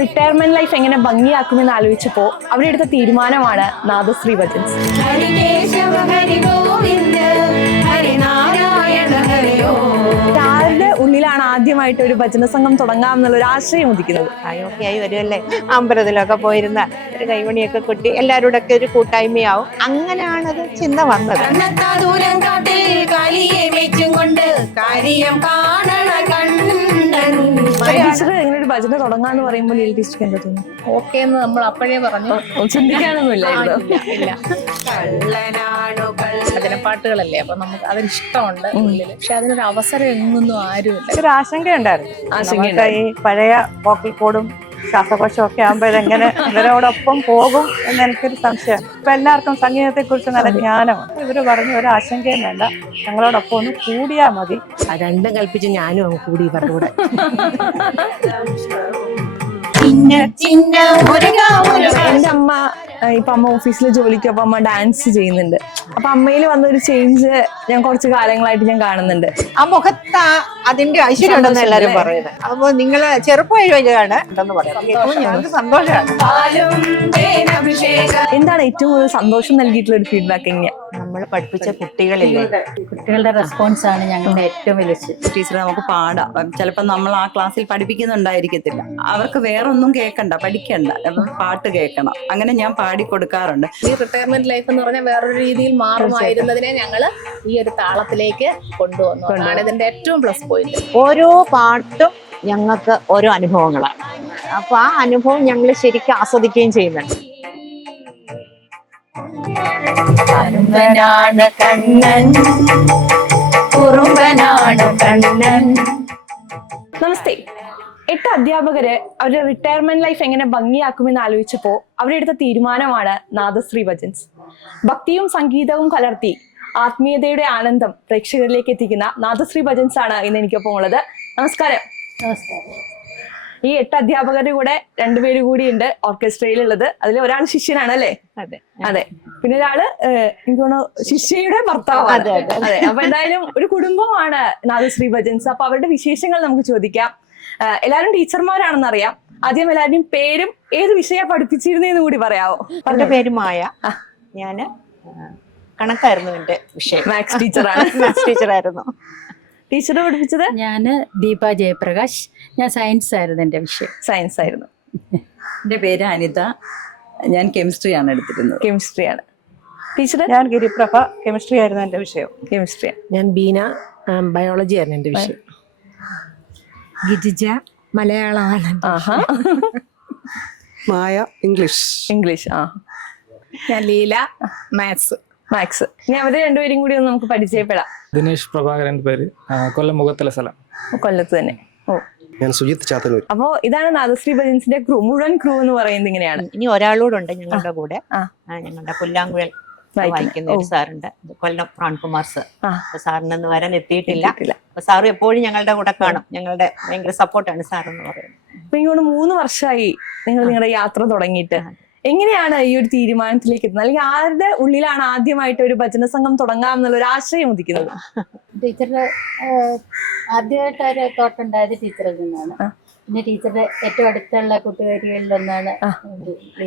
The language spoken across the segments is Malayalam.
റിട്ടയർമെന്റ് ലൈഫ് എങ്ങനെ ഭംഗിയാക്കുമെന്ന് ആലോചിച്ചപ്പോൾ അവരെടുത്ത തീരുമാനമാണ് നാദശ്രീ ഭജൻസ്. ആരുടെ ഉള്ളിലാണ് ആദ്യമായിട്ട് ഒരു ഭജന സംഘം തുടങ്ങാം എന്നുള്ള ഒരു ആശയം ഉദിക്കുന്നത്? പ്രായമൊക്കെയായി വരുമല്ലേ, അമ്പലത്തിലൊക്കെ പോയിരുന്ന ഒരു കൈമണിയൊക്കെ കൊട്ടി എല്ലാവരുടെ ഒക്കെ ഒരു കൂട്ടായ്മയാവും. അങ്ങനെയാണത് ചിന്ത വന്നത്. ടീച്ചർ ഇങ്ങനെ ഒരു ഭജന തുടങ്ങാന്ന് പറയുമ്പോൾ ടീച്ചർക്ക് എന്താ തോന്നുന്നു? ഓക്കെ എന്ന് നമ്മൾ അപ്പോഴേ പറഞ്ഞു, ചിന്തിക്കാനൊന്നും ഇല്ലായിരുന്നു. ഭജനപ്പാട്ടുകളല്ലേ, അപ്പൊ നമുക്ക് അതിനിഷ്ടമുണ്ട് ഉള്ളില്. പക്ഷെ അതിനൊരു അവസരം എങ്ങൊന്നും ആരുമില്ല. ഒരു ആശങ്കയുണ്ടായിരുന്നു. ഈ പഴയ വോക്കൽ കോഡും ശ്വാസകോശം ഒക്കെ ആകുമ്പോൾ ഇതെങ്ങനെ ഇവരോടൊപ്പം പോകും എന്ന് എനിക്കൊരു സംശയം. ഇപ്പൊ എല്ലാവർക്കും സംഗീതത്തെ കുറിച്ച് നല്ല ജ്ഞാനമാണ്. ഇവര് പറഞ്ഞു ഒരു ആശങ്കയും വേണ്ട, ഞങ്ങളോടൊപ്പം ഒന്ന് കൂടിയാ മതി. രണ്ടും കൽപ്പിച്ച് ഞാനും അങ്ങ് കൂടി പറഞ്ഞൂടെ. എന്റെ അമ്മ ഇപ്പൊ അമ്മ ഓഫീസിലെ ജോലിക്ക് അപ്പൊ അമ്മ ഡാൻസ് ചെയ്യുന്നുണ്ട്. അപ്പൊ അമ്മയിൽ വന്നൊരു ചേഞ്ച് ഞാൻ കുറച്ച് കാലങ്ങളായിട്ട് ഞാൻ കാണുന്നുണ്ട്. ആ മുഖത്ത് അതിന്റെ ഐശ്വര്യം ഉണ്ടെന്ന് എല്ലാരും പറയുന്നത്. അപ്പൊ നിങ്ങള് ചെറുപ്പമായി വലുതാണ് ഉണ്ടെന്ന് പറയാം. ഞങ്ങൾക്ക് സന്തോഷമാണ്. എന്താണ് ഏറ്റവും കൂടുതൽ സന്തോഷം നൽകിയിട്ടുള്ള ഒരു ഫീഡ്ബാക്ക്? എങ്ങനെയാ നമ്മൾ പഠിപ്പിച്ച കുട്ടികളില്ലേ, കുട്ടികളുടെ റെസ്പോൺസ് ആണ് ഞങ്ങളുടെ ഏറ്റവും വലിയ. ടീച്ചർ നമുക്ക് പാടാം, ചിലപ്പോൾ നമ്മൾ ആ ക്ലാസ്സിൽ പഠിപ്പിക്കുന്നുണ്ടായിരിക്കത്തില്ല, അവർക്ക് വേറൊന്നും കേൾക്കണ്ട, പഠിക്കണ്ട, പാട്ട് കേൾക്കണം. അങ്ങനെ ഞാൻ പാടി കൊടുക്കാറുണ്ട്. ഈ റിട്ടയർമെന്റ് ലൈഫ് എന്ന് പറഞ്ഞാൽ വേറൊരു രീതിയിൽ മാറുമായിരുന്നതിനെ ഞങ്ങള് ഈ ഒരു താളത്തിലേക്ക് കൊണ്ടുവന്നു. അതാണ് ഇതിന്റെ ഏറ്റവും പ്ലസ് പോയിന്റ്. ഓരോ പാട്ടും ഞങ്ങൾക്ക് ഓരോ അനുഭവങ്ങളാണ്. അപ്പൊ ആ അനുഭവം ഞങ്ങൾ ശരിക്കും ആസ്വദിക്കുകയും ചെയ്യുന്നുണ്ട്. നമസ്തേ. 8 അധ്യാപകര് അവരുടെ റിട്ടയർമെന്റ് ലൈഫ് എങ്ങനെ ഭംഗിയാക്കുമെന്ന് ആലോചിച്ചപ്പോൾ അവരെടുത്ത തീരുമാനമാണ് നാദശ്രീ ഭജൻസ്. ഭക്തിയും സംഗീതവും കലർത്തി ആത്മീയതയുടെ ആനന്ദം പ്രേക്ഷകരിലേക്ക് എത്തിക്കുന്ന നാദശ്രീ ഭജൻസ് ആണ് ഇന്ന് എനിക്കൊപ്പം ഉള്ളത്. നമസ്കാരം. ഈ 8 അധ്യാപകരുടെ കൂടെ 2 പേര് കൂടിയുണ്ട് ഓർക്കസ്ട്രയിലുള്ളത്. അതിൽ ഒരാൾ ശിഷ്യനാണ് അല്ലേ? അതെ. പിന്നെ ഒരാള് എനിക്ക് തോന്നുന്നു ശിഷ്യയുടെ ഭർത്താവാണ്. അതെ. അപ്പൊ എന്തായാലും ഒരു കുടുംബമാണ് നാദശ്രീ ഭജൻസ്. അപ്പൊ അവരുടെ വിശേഷങ്ങൾ നമുക്ക് ചോദിക്കാം. എല്ലാവരും ടീച്ചർമാരാണെന്ന് അറിയാം. ആദ്യം എല്ലാവരുടെയും പേരും ഏത് വിഷയം പഠിപ്പിച്ചിരുന്നേന്ന് കൂടി പറയാവോ? എന്റെ പേര് മായ. ഞാന് കണക്കായിരുന്നു എന്റെ വിഷയം. മാത്സ് ടീച്ചറാണ്. മാത്സ് ടീച്ചറായിരുന്നു. ടീച്ചർ പഠിപ്പിച്ചത്? ഞാന് ദീപ ജയപ്രകാശ്. ഞാൻ സയൻസ് ആയിരുന്നു എന്റെ വിഷയം. സയൻസ് ആയിരുന്നു. എൻ്റെ പേര് അനിത. ഞാൻ കെമിസ്ട്രിയാണ് എടുത്തിരുന്നത്. കെമിസ്ട്രിയാണ്. ടീച്ചർ? ഞാൻ ഗിരിപ്രഭ. കെമിസ്ട്രി ആയിരുന്നു എന്റെ വിഷയം. കെമിസ്ട്രിയാണ്. ഞാൻ ബീന, ബയോളജി ആയിരുന്നു എൻ്റെ വിഷയം. ഗിരിജ, മലയാളമാണ്. മായ, ഇംഗ്ലീഷ്. ഇംഗ്ലീഷ്. ഞാൻ ലീല, മാത്സ്. മാത്സ്. ഇനി അവര് 2 പേരും കൂടി ഒന്ന് നമുക്ക് പരിചയപ്പെടാം. ദിനേഷ് പ്രഭാകരൻ പേര്, കൊല്ലം മുഖത്തല സ്ഥലം. കൊല്ലത്ത് തന്നെ. ഞാൻ സുജിത്ത് ചാത്തന്നൂർ. അപ്പോ ഇതാണ് നാദശ്രീ ഭജൻസിന്റെ ക്രൂ. മുഴുവൻ ക്രൂ എന്ന് പറയുന്നത് ഇങ്ങനെയാണ്. ഇനി ഒരാളോടുണ്ട് ഞങ്ങളുടെ കൂടെ. ഞങ്ങളുടെ പുല്ലാങ്കുഴൽ വായിക്കുന്ന ഒരു സാറുണ്ട്, കൊല്ലം പ്രാൺകുമാർ സാർ. സാറിനൊന്നും വരാൻ എത്തിയിട്ടില്ല. അപ്പൊ സാറ് എപ്പോഴും ഞങ്ങളുടെ കൂടെ കാണും. ഞങ്ങളുടെ ഭയങ്കര സപ്പോർട്ടാണ് സാർ എന്ന് പറയുന്നത്. അപ്പൊ ഇങ്ങോട്ട് 3 വർഷമായി നിങ്ങൾ നിങ്ങളുടെ യാത്ര തുടങ്ങിയിട്ട്. എങ്ങനെയാണ് ഈ ഒരു തീരുമാനത്തിലേക്ക് എത്തുന്നത്? അല്ലെങ്കിൽ ആരുടെ ഉള്ളിലാണ് ആദ്യമായിട്ട് ഒരു ഭജന സംഘം തുടങ്ങാം എന്നുള്ള ഒരു ആശയം ഉദിക്കുന്നത്? ടീച്ചറുടെ ആദ്യമായിട്ട് ഒരു തോട്ട് ഉണ്ടായത് ടീച്ചറിൽ നിന്നാണ്. പിന്നെ ടീച്ചറുടെ ഏറ്റവും അടുത്തുള്ള കൂട്ടുകാരികളിലൊന്നാണ്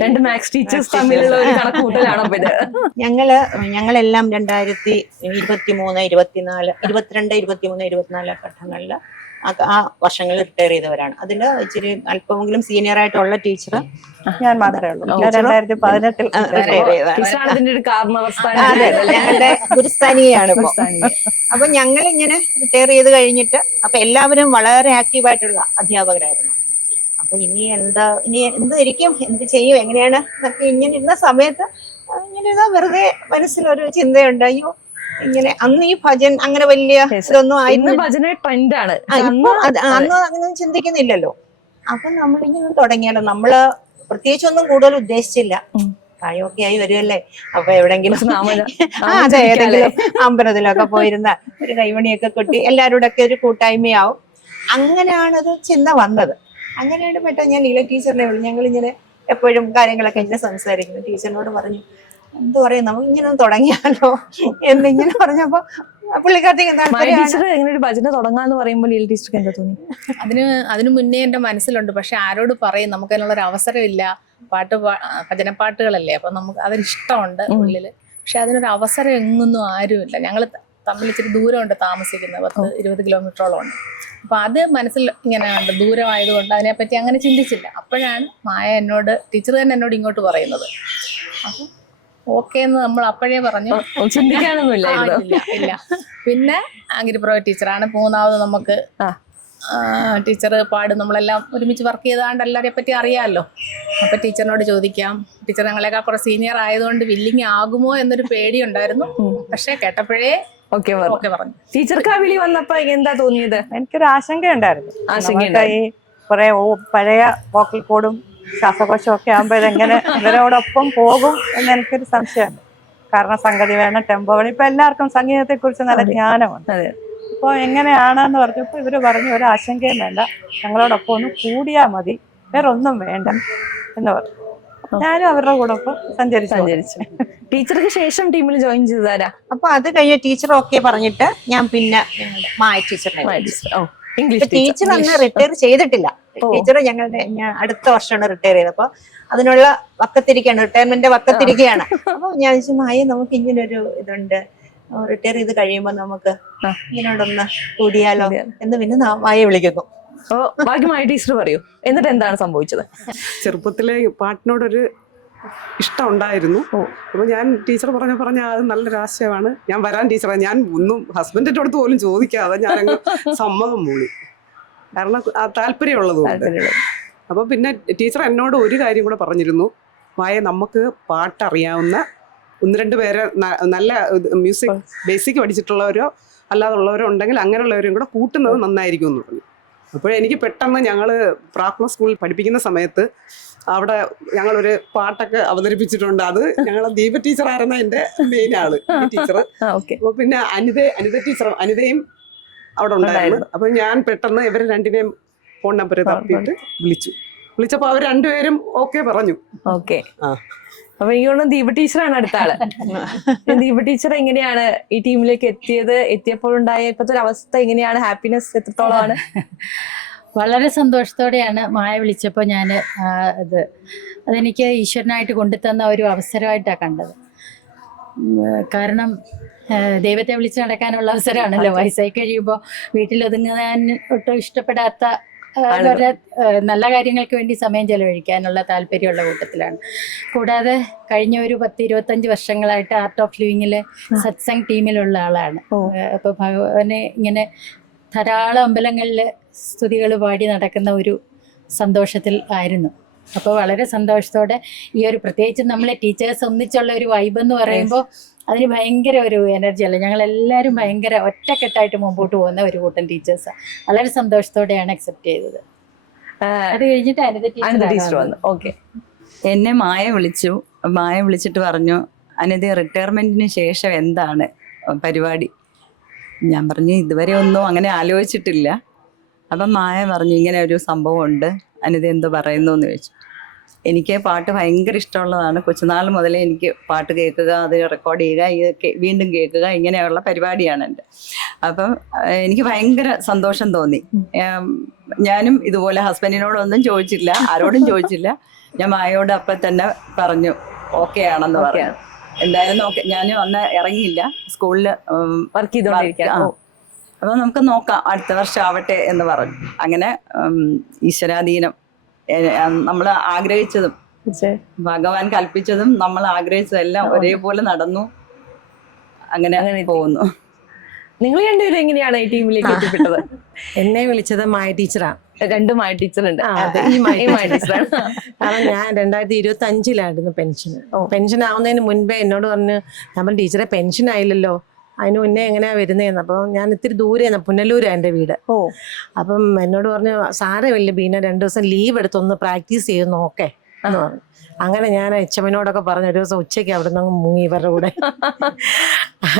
2 മാത്സ് ടീച്ചേഴ്സ് തമ്മിലുള്ള ഒരു കണക്കുകൂട്ടലാണ്. ഞങ്ങളെല്ലാം 2023, 24, 22, 23, 24 ഘട്ടങ്ങളിൽ ആ വർഷങ്ങളിൽ റിട്ടയർ ചെയ്തവരാണ്. അതിൽ ഇച്ചിരി അല്പമെങ്കിലും സീനിയർ ആയിട്ടുള്ള ടീച്ചർ ഞാൻ മാത്രമേ ഉള്ളൂ. 2018 റിട്ടയർ ചെയ്തതാണ്. ഞങ്ങളുടെ ഗുരുസ്ഥാനിയാണ് ഇപ്പൊ. അപ്പൊ ഞങ്ങളിങ്ങനെ റിട്ടയർ ചെയ്ത് കഴിഞ്ഞിട്ട് അപ്പൊ എല്ലാവരും വളരെ ആക്റ്റീവായിട്ടുള്ള അധ്യാപകരായിരുന്നു. അപ്പൊ ഇനി എന്തായിരിക്കും, എന്ത് ചെയ്യും, എങ്ങനെയാണ് എന്നൊക്കെ ഇങ്ങനെ ഇരുന്ന സമയത്ത് ഇങ്ങനെ വെറുതെ മനസ്സിലൊരു ചിന്തയുണ്ട്. അയ്യോ, ഇങ്ങനെ അന്ന് ഈ ഭജൻ അങ്ങനെ വലിയ ഇതൊന്നും ആയിരുന്നു. അന്ന് അങ്ങനെ ചിന്തിക്കുന്നില്ലല്ലോ. അപ്പൊ നമ്മളിങ്ങനെ തുടങ്ങിയാലോ. നമ്മള് പ്രത്യേകിച്ചൊന്നും കൂടുതൽ ഉദ്ദേശിച്ചില്ല. പ്രായമൊക്കെ ആയി വരുമല്ലേ, അപ്പൊ എവിടെങ്കിലും അതെ ഏതെങ്കിലും അമ്പലത്തിലൊക്കെ പോയിരുന്ന ഒരു കൈമണിയൊക്കെ കൊട്ടി എല്ലാവരുടെ ഒക്കെ ഒരു കൂട്ടായ്മയാവും. അങ്ങനെയാണത് ചിന്ത വന്നത്. അങ്ങനെയാണ് പെട്ടെന്ന് ഞാൻ ലീല ടീച്ചറിനെ വിളി. ഞങ്ങളിങ്ങനെ എപ്പോഴും കാര്യങ്ങളൊക്കെ ഇങ്ങനെ സംസാരിക്കുന്നു. ടീച്ചറിനോട് പറഞ്ഞു, എന്ത് പറയും, നമുക്ക് ഇങ്ങനെ ഒന്ന് തുടങ്ങിയാലോ എന്നിങ്ങനെ പറഞ്ഞപ്പോ പുള്ളിക്കാരത്തേക്ക് മായ താല്പര്യമാണ്. ടീച്ചർ എങ്ങനെ ഒരു ഭജന തുടങ്ങാന്ന് പറയുമ്പോൾ ലീല ടീച്ചർക്ക് എന്താ തോന്നി? അതിനു മുന്നേ എൻ്റെ മനസ്സിലുണ്ട്. പക്ഷെ ആരോട് പറയും, നമുക്ക് അതിനുള്ളൊരു അവസരമില്ല. ഭജനപ്പാട്ടുകളല്ലേ, അപ്പൊ നമുക്ക് അതിനിഷ്ടമുണ്ട് ഉള്ളില്. പക്ഷെ അതിനൊരു അവസരം എങ്ങൊന്നും ആരുമില്ല. ഞങ്ങൾ തമ്മിൽ ഇച്ചിരി ദൂരമുണ്ട് താമസിക്കുന്നത്, 10-20 കിലോമീറ്ററോളം ഉണ്ട്. അപ്പൊ അത് മനസ്സിൽ ഇങ്ങനെ ഉണ്ട്, ദൂരമായതുകൊണ്ട് അതിനെപ്പറ്റി അങ്ങനെ ചിന്തിച്ചില്ല. അപ്പോഴാണ് മായ എന്നോട്, ടീച്ചർ തന്നെ എന്നോട് ഇങ്ങോട്ട് പറയുന്നത്. അപ്പൊ ഓക്കെ എന്ന് നമ്മൾ അപ്പോഴേ പറഞ്ഞു. ചിന്തിക്കാനൊന്നും ഇല്ല. പിന്നെ ഗിരിപ്രഭ ടീച്ചറാണ് മൂന്നാമത് നമുക്ക് ടീച്ചർ പാടും. നമ്മളെല്ലാം ഒരുമിച്ച് വർക്ക് ചെയ്താണ്ട് എല്ലാവരെയും പറ്റി അറിയാമല്ലോ. അപ്പൊ ടീച്ചറിനോട് ചോദിക്കാം. ടീച്ചർ ഞങ്ങളെക്കാൾ കുറെ സീനിയർ ആയതുകൊണ്ട് വില്ലിങ് ആകുമോ എന്നൊരു പേടിയുണ്ടായിരുന്നു. പക്ഷെ കേട്ടപ്പോഴേ ഓക്കെ പറഞ്ഞു. ടീച്ചർക്ക് ആ വിളി വന്നപ്പോ എന്താ തോന്നിയത്? എനിക്കൊരു ആശങ്കയുണ്ടായിരുന്നു. നമുക്ക് ഈ കുറെ പഴയ വോക്കൽ കോഡും ശ്വാസകോശവും ഒക്കെ ആകുമ്പോഴെങ്ങനെ ഇവരോടൊപ്പം പോകും എന്ന് എനിക്കൊരു സംശയമുണ്ട്. കാരണം സംഗതി വേണം, ടെമ്പോ വേണം. ഇപ്പൊ എല്ലാവർക്കും സംഗീതത്തെ കുറിച്ച് നല്ല ജ്ഞാനമുണ്ട്. അപ്പോൾ എങ്ങനെയാണെന്ന് പറഞ്ഞപ്പോൾ ഇവര് പറഞ്ഞു ഒരു ആശങ്കയും വേണ്ട, ഞങ്ങളോടൊപ്പം ഒന്ന് കൂടിയാ മതി, വേറെ ഒന്നും വേണ്ട എന്ന് പറഞ്ഞു. ഞാനും അവരുടെ കൂടെ ഒപ്പം സഞ്ചരിച്ചു. ടീച്ചർക്ക് ശേഷം ടീമിൽ ജോയിൻ ചെയ്താരാ? അപ്പൊ അത് കഴിഞ്ഞ് ടീച്ചർ ഓക്കെ പറഞ്ഞിട്ട് ഞാൻ പിന്നെ മായ ടീച്ചറിനെ ടീച്ചർ അന്ന് റിട്ടയർ ചെയ്തിട്ടില്ല. ടീച്ചർ ഞാൻ അടുത്ത വർഷമാണ് റിട്ടയർ ചെയ്തത്. അപ്പൊ അതിനുള്ള വക്കത്തിരിക്കുകയാണ്, റിട്ടയർമെന്റ് വക്കത്തിരിക്കുകയാണ്. അപ്പൊ ഞാൻ ചോദിച്ചു, മായ നമുക്ക് ഇങ്ങനെ ഒരു ഇതുണ്ട്, റിട്ടയർ ചെയ്ത് കഴിയുമ്പോ നമുക്ക് ഇങ്ങനോടൊന്ന് കൂടിയാലോ എന്ന് പിന്നെ മായ വിളിക്കുന്നു. ബാക്കി മായ ടീച്ചർ പറയൂ, എന്നിട്ട് എന്താണ് സംഭവിച്ചത്? ചെറുപ്പത്തിലെ പാട്ടിനോടൊരു ഇഷ്ടം ഉണ്ടായിരുന്നു. അപ്പൊ ഞാൻ ടീച്ചർ പറഞ്ഞ അത് നല്ലൊരു ആശയമാണ്, ഞാൻ വരാൻ ടീച്ചറെ. ഞാൻ ഒന്നും ഹസ്ബൻഡിന്റെ അടുത്ത് പോലും ചോദിക്കാതെ ഞാനങ്ങ് സമ്മതം മൂളി, കാരണം ആ താല്പര്യമുള്ളതുകൊണ്ട്. അപ്പൊ പിന്നെ ടീച്ചർ എന്നോട് ഒരു കാര്യം കൂടെ പറഞ്ഞിരുന്നു, മായ നമുക്ക് പാട്ടറിയാവുന്ന 1-2 പേരെ നല്ല മ്യൂസിക് ബേസിക് പഠിച്ചിട്ടുള്ളവരോ അല്ലാതുള്ളവരോ ഉണ്ടെങ്കിൽ അങ്ങനെയുള്ളവരും കൂടെ കൂട്ടുന്നത് നന്നായിരിക്കും എന്ന് പറഞ്ഞു. അപ്പോഴെനിക്ക് പെട്ടെന്ന് ഞങ്ങൾ പ്രാർത്ഥന സ്കൂളിൽ പഠിപ്പിക്കുന്ന സമയത്ത് അവിടെ ഞങ്ങളൊരു പാട്ടൊക്കെ അവതരിപ്പിച്ചിട്ടുണ്ട്. അത് ഞങ്ങളെ ദീപ ടീച്ചറായിരുന്ന എൻ്റെ മെയിൻ ആള് ടീച്ചർ. അപ്പൊ പിന്നെ അനിതയും അവിടെ ഉണ്ടായിരുന്നു. അപ്പൊ ഞാൻ പെട്ടെന്ന് ഇവർ രണ്ടിനെയും ഫോൺ നമ്പർ തപ്പിയിട്ട് വിളിച്ചപ്പോ അവർ രണ്ടുപേരും ഓക്കെ പറഞ്ഞു. അപ്പൊ എനിക്ക് തോന്നുന്നു ദീപ ടീച്ചറാണ് അടുത്ത ആള്. ദീപ ടീച്ചർ എങ്ങനെയാണ് ഈ ടീമിലേക്ക് എത്തിയപ്പോഴുണ്ടായ ഇപ്പോഴത്തെ ഒരു അവസ്ഥ എങ്ങനെയാണ്? ഹാപ്പിനെസ് എത്രത്തോളമാണ്? വളരെ സന്തോഷത്തോടെയാണ് മായ വിളിച്ചപ്പോൾ ഞാൻ അതെനിക്ക് ഈശ്വരനായിട്ട് കൊണ്ടുതന്ന ഒരു അവസരമായിട്ടാണ് കണ്ടത്. കാരണം ദൈവത്തെ വിളിച്ച് നടക്കാനുള്ള അവസരമാണല്ലോ. വയസ്സായി കഴിയുമ്പോൾ വീട്ടിലൊതുങ്ങാൻ ഒട്ടും ഇഷ്ടപ്പെടാത്ത നല്ല കാര്യങ്ങൾക്ക് വേണ്ടി സമയം ചെലവഴിക്കാനുള്ള താല്പര്യമുള്ള കൂട്ടത്തിലാണ്. കൂടാതെ കഴിഞ്ഞ ഒരു 10-25 വർഷങ്ങളായിട്ട് ആർട്ട് ഓഫ് ലിവിങ്ങിലെ സത്സംഗ് ടീമിലുള്ള ആളാണ്. അപ്പോൾ ഭഗവാനെ ഇങ്ങനെ ധാരാളം അമ്പലങ്ങളിൽ സ്തുതികൾ പാടി നടക്കുന്ന ഒരു സന്തോഷത്തിൽ ആയിരുന്നു. അപ്പോൾ വളരെ സന്തോഷത്തോടെ ഈ ഒരു പ്രത്യേകിച്ച് നമ്മളെ ടീച്ചേഴ്സ് ഒന്നിച്ചുള്ള ഒരു വൈബ് എന്ന് പറയുമ്പോൾ അതിന് ഭയങ്കര ഒരു എനർജി അല്ല. ഞങ്ങളെല്ലാവരും ഭയങ്കര ഒറ്റക്കെട്ടായിട്ട് മുമ്പോട്ട് പോകുന്ന ഒരു കൂട്ടം ടീച്ചേഴ്സാണ്. വളരെ സന്തോഷത്തോടെയാണ് അക്സെപ്റ്റ് ചെയ്തത്. അത് കഴിഞ്ഞിട്ട് അനിത ടീച്ചർ വന്നു. ഓക്കെ, എന്നെ മായ വിളിച്ചിട്ട് പറഞ്ഞു, അനിത റിട്ടയർമെന്റിന് ശേഷം എന്താണ് പരിപാടി? ഞാൻ പറഞ്ഞു ഇതുവരെ ഒന്നും അങ്ങനെ ആലോചിച്ചിട്ടില്ല. അപ്പം മായ പറഞ്ഞു ഇങ്ങനെ ഒരു സംഭവം ഉണ്ട്, അനിത എന്തോ പറയുന്നു എന്ന് ചോദിച്ചു. എനിക്ക് പാട്ട് ഭയങ്കര ഇഷ്ടമുള്ളതാണ്. കൊച്ചുനാൾ മുതലേ എനിക്ക് പാട്ട് കേൾക്കുക, അത് റെക്കോർഡ് ചെയ്യുക, ഇതൊക്കെ വീണ്ടും കേൾക്കുക, ഇങ്ങനെയുള്ള പരിപാടിയാണ് എൻ്റെ. അപ്പം എനിക്ക് ഭയങ്കര സന്തോഷം തോന്നി. ഞാനും ഇതുപോലെ ഹസ്ബൻഡിനോടൊന്നും ചോദിച്ചില്ല, ആരോടും ചോദിച്ചില്ല. ഞാൻ മായയോട് അപ്പം തന്നെ പറഞ്ഞു ഓക്കെ ആണെന്ന് പറഞ്ഞു. എന്തായാലും ഞാനും അന്ന് ഇറങ്ങിയില്ല, സ്കൂളിൽ വർക്ക് ചെയ്തോണ്ടിരിക്കാം. അപ്പം നമുക്ക് നോക്കാം, അടുത്ത വർഷം ആവട്ടെ എന്ന് പറഞ്ഞു. അങ്ങനെ ഈശ്വരാധീനം, നമ്മൾ ആഗ്രഹിച്ചതും ഭഗവാൻ കൽപ്പിച്ചതും നമ്മൾ ആഗ്രഹിച്ചതും എല്ലാം ഒരേപോലെ നടന്നു. അങ്ങനെ പോകുന്നു. നിങ്ങൾ രണ്ടുപേരും എങ്ങനെയാണ് ഈ ടീമിലേക്ക് എത്തിപ്പെട്ടത്? എന്നെ വിളിച്ചത് മായ ടീച്ചറാണ്. 2 മായ ടീച്ചർ ഉണ്ട്. ഈ മായ ടീച്ചറാണ്. കാരണം ഞാൻ 2025 പെൻഷൻ ആവുന്നതിന് മുൻപേ എന്നോട് പറഞ്ഞു, നമ്മൾ ടീച്ചറെ പെൻഷൻ ആയില്ലല്ലോ, അതിന് മുന്നേ എങ്ങനെയാ വരുന്നതെന്ന്. അപ്പം ഞാൻ ഇത്തിരി ദൂരെയാണ്, പുനലൂരാണ് എൻ്റെ വീട്. അപ്പം എന്നോട് പറഞ്ഞു സാരമില്ല ബീന, 2 ദിവസം ലീവ് എടുത്തൊന്ന് പ്രാക്ടീസ് ചെയ്ത് നോക്കേ എന്ന് പറഞ്ഞു. അങ്ങനെ ഞാൻ എച്ചമ്മനോടൊക്കെ പറഞ്ഞു ഒരു ദിവസം ഉച്ചയ്ക്ക് അവിടെ നിന്ന് മുങ്ങി ഇവരുടെ കൂടെ.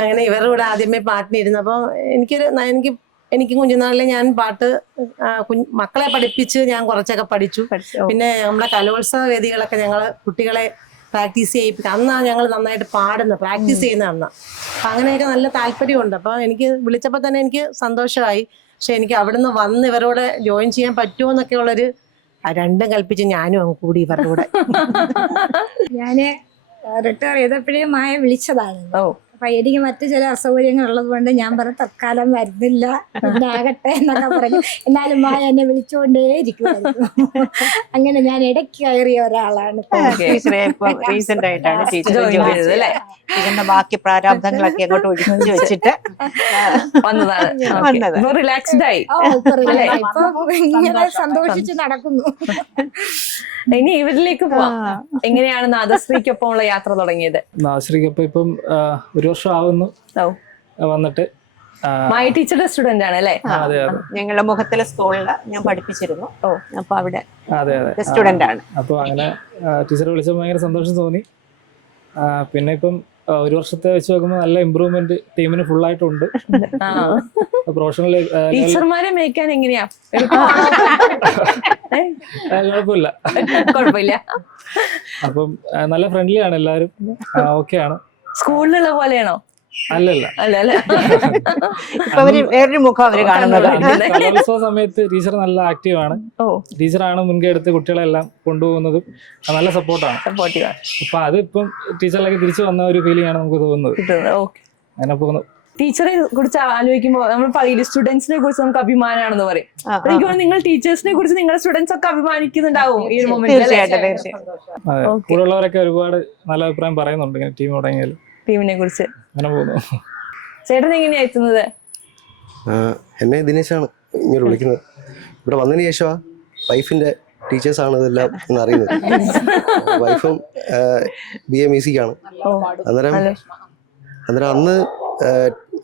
അങ്ങനെ ഇവരുടെ കൂടെ ആദ്യമേ പാട്ടിനിരുന്നപ്പോൾ എനിക്ക് കുഞ്ഞുനാളിലെ ഞാൻ പാട്ട് മക്കളെ പഠിപ്പിച്ച് ഞാൻ കുറച്ചൊക്കെ പഠിച്ചു. പിന്നെ നമ്മുടെ കലോത്സവ വേദികളൊക്കെ ഞങ്ങൾ കുട്ടികളെ പ്രാക്ടീസ് ചെയ്യിപ്പിക്കുക. അന്നാണ് ഞങ്ങൾ നന്നായിട്ട് പാടുന്നത്, പ്രാക്ടീസ് ചെയ്യുന്ന അന്നാണ്. അപ്പം അങ്ങനെയൊക്കെ നല്ല താല്പര്യമുണ്ട്. അപ്പോൾ എനിക്ക് വിളിച്ചപ്പോൾ തന്നെ എനിക്ക് സന്തോഷമായി. പക്ഷെ എനിക്ക് അവിടുന്ന് വന്ന് ഇവരോട് ജോയിൻ ചെയ്യാൻ പറ്റുമോ എന്നൊക്കെ ഉള്ളൊരു രണ്ടും കൽപ്പിച്ച് ഞാനും അങ്ങ് കൂടി ഇവരുടെ കൂടെ. ഞാന് റിട്ടയർ ചെയ്തപ്പോഴേ മായ വിളിച്ചതാണ്. അപ്പൊ എനിക്ക് മറ്റു ചില അസൗകര്യങ്ങൾ ഉള്ളത് കൊണ്ട് ഞാൻ പറഞ്ഞ തൽക്കാലം വരുന്നില്ല, പിന്നെ ആകട്ടെ എന്നൊക്കെ പറഞ്ഞു. എന്നാലും മായ എന്നെ വിളിച്ചുകൊണ്ടേ ഇരിക്കുമായിരുന്നു. അങ്ങനെ ഞാൻ ഇടയ്ക്ക് കയറിയ ഒരാളാണ്. ടീച്ചറെ ഇപ്പൊ റീസെന്റ് ആയിട്ടാണ് ടീച്ചർ ജോയിൻ ചെയ്തത്. ടീച്ചറിന്റെ ബാക്കി പ്രാരാബ്ദങ്ങളൊക്കെ അങ്ങോട്ട് ഒഴിച്ചു വെച്ചിട്ട് വന്നത്. റിലാക്സ്ഡ് ആയി. ഇപ്പൊ ഇങ്ങനെ സന്തോഷിച്ച് നടക്കുന്നു. ഇനി ഇവരിലേക്ക് പോവാം. എങ്ങനെയാണ് നാദശ്രീക്കൊപ്പം ഉള്ള യാത്ര തുടങ്ങിയത്? നാദശ്രീക്കൊപ്പം ഇപ്പം 1 വർഷം ആവുന്നു വന്നിട്ട്. മായ ടീച്ചറുടെ സ്റ്റുഡന്റ് ആണ് അല്ലേ? അതെ അതെ. ഞങ്ങളുടെ മുഖത്തിലെ സ്കൂളില് ഞാൻ പഠിപ്പിച്ചിരുന്നു. അപ്പൊ അവിടെ അതെ അതെ സ്റ്റുഡന്റ് ആണ്. അപ്പൊ അങ്ങനെ ടീച്ചറെ വിളിച്ചപ്പോൾ ഭയങ്കര സന്തോഷം തോന്നി. പിന്നെ ഇപ്പം 1 വർഷത്തെ വെച്ച് നോക്കുമ്പോൾ നല്ല ഇമ്പ്രൂവ്മെന്റ് ടീമിന് ഫുൾ ആയിട്ടുണ്ട്. പ്രൊഫഷണൽ ടീച്ചർമാരെ മേയ്ക്കാൻ എങ്ങനെയാ? കുഴപ്പമില്ല. അപ്പം നല്ല ഫ്രണ്ട്ലി ആണ് എല്ലാവരും. ഓക്കെ ആണ്. സ്കൂളിലുള്ള പോലെയാണോ? അല്ലല്ല. ഇപ്പൊ വേറൊരു മുഖം അവര് കാണുന്നതാണ്. കലോത്സവ സമയത്ത് ടീച്ചർ നല്ല ആക്റ്റീവ് ആണ്. ടീച്ചറാണ് മുൻകൈ എടുത്ത് കുട്ടികളെല്ലാം കൊണ്ടുപോകുന്നതും നല്ല സപ്പോർട്ടാണ്. അപ്പൊ അത് ഇപ്പം ടീച്ചറിലേക്ക് തിരിച്ചു വന്ന ഒരു ഫീലിംഗ് ആണ് നമുക്ക് തോന്നുന്നത്. അങ്ങനെ പോകുന്നു. ടീച്ചറെ കുറിച്ച് ആലോചിക്കുമ്പോൾ നമ്മൾ പറയില്ല, സ്റ്റുഡൻസിനെ കുറിച്ച് നമുക്ക് അഭിമാനമാണെന്ന് പറയും. എനിക്ക് തോന്നുന്നു നിങ്ങൾ ടീച്ചേഴ്സിനെ കുറിച്ച് നിങ്ങളുടെ സ്റ്റുഡൻസ് ഒക്കെ അഭിമാനിക്കുന്നുണ്ടാവും ഈ ഒരു മൊമെന്റ്. അതെ, കൂടെ ഉള്ളവരൊക്കെ ഒരുപാട് നല്ല അഭിപ്രായം പറയുന്നുണ്ട് ഇങ്ങനെ ടീം തുടങ്ങിയാൽ. ടീമിനെ കുറിച്ച് അങ്ങനെ പോകുന്നു. ചേട്ടൻ എങ്ങനെയാ എത്തുന്നത്? എന്നെ ദിനേശാണ് ഇങ്ങനെ വിളിക്കുന്നത്. ഇവിടെ വന്നതിന് ശേഷം വൈഫിന്റെ ടീച്ചേഴ്സാണ് ഇതെല്ലാം എന്ന് അറിയുന്നത്. വൈഫും BA മ്യൂസിക്കാണ്. അന്നേരം അന്ന്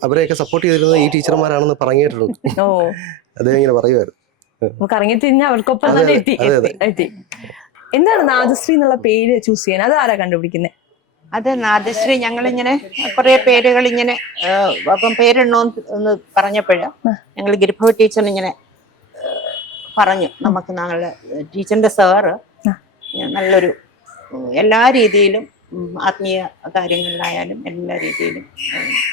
അവരെയൊക്കെ സപ്പോർട്ട് ചെയ്തിരുന്നത് ഈ ടീച്ചർമാരാണെന്ന് പറഞ്ഞിട്ടുണ്ട്. അദ്ദേഹം ഇങ്ങനെ പറയുമായിരുന്നു. കറങ്ങി തിരിഞ്ഞ അവർക്കൊപ്പം തന്നെ എത്തി. എന്താണ് നാദശ്രീ എന്നുള്ള പേര് ചൂസ് ചെയ്യാൻ? അത് ആരാ കണ്ടുപിടിക്കുന്നത്? അത് നാദശ്രീ ഞങ്ങളിങ്ങനെ കുറെ പേരുകൾ ഇങ്ങനെ അപ്പം പേരെണ്ണോന്ന് പറഞ്ഞപ്പോഴ് ഞങ്ങൾ ഗിരിഭവ ടീച്ചറിന് ഇങ്ങനെ പറഞ്ഞു, നമുക്ക് ഞങ്ങളുടെ ടീച്ചറിന്റെ സാറ് നല്ലൊരു എല്ലാ രീതിയിലും ആത്മീയ കാര്യങ്ങളിലായാലും എല്ലാ രീതിയിലും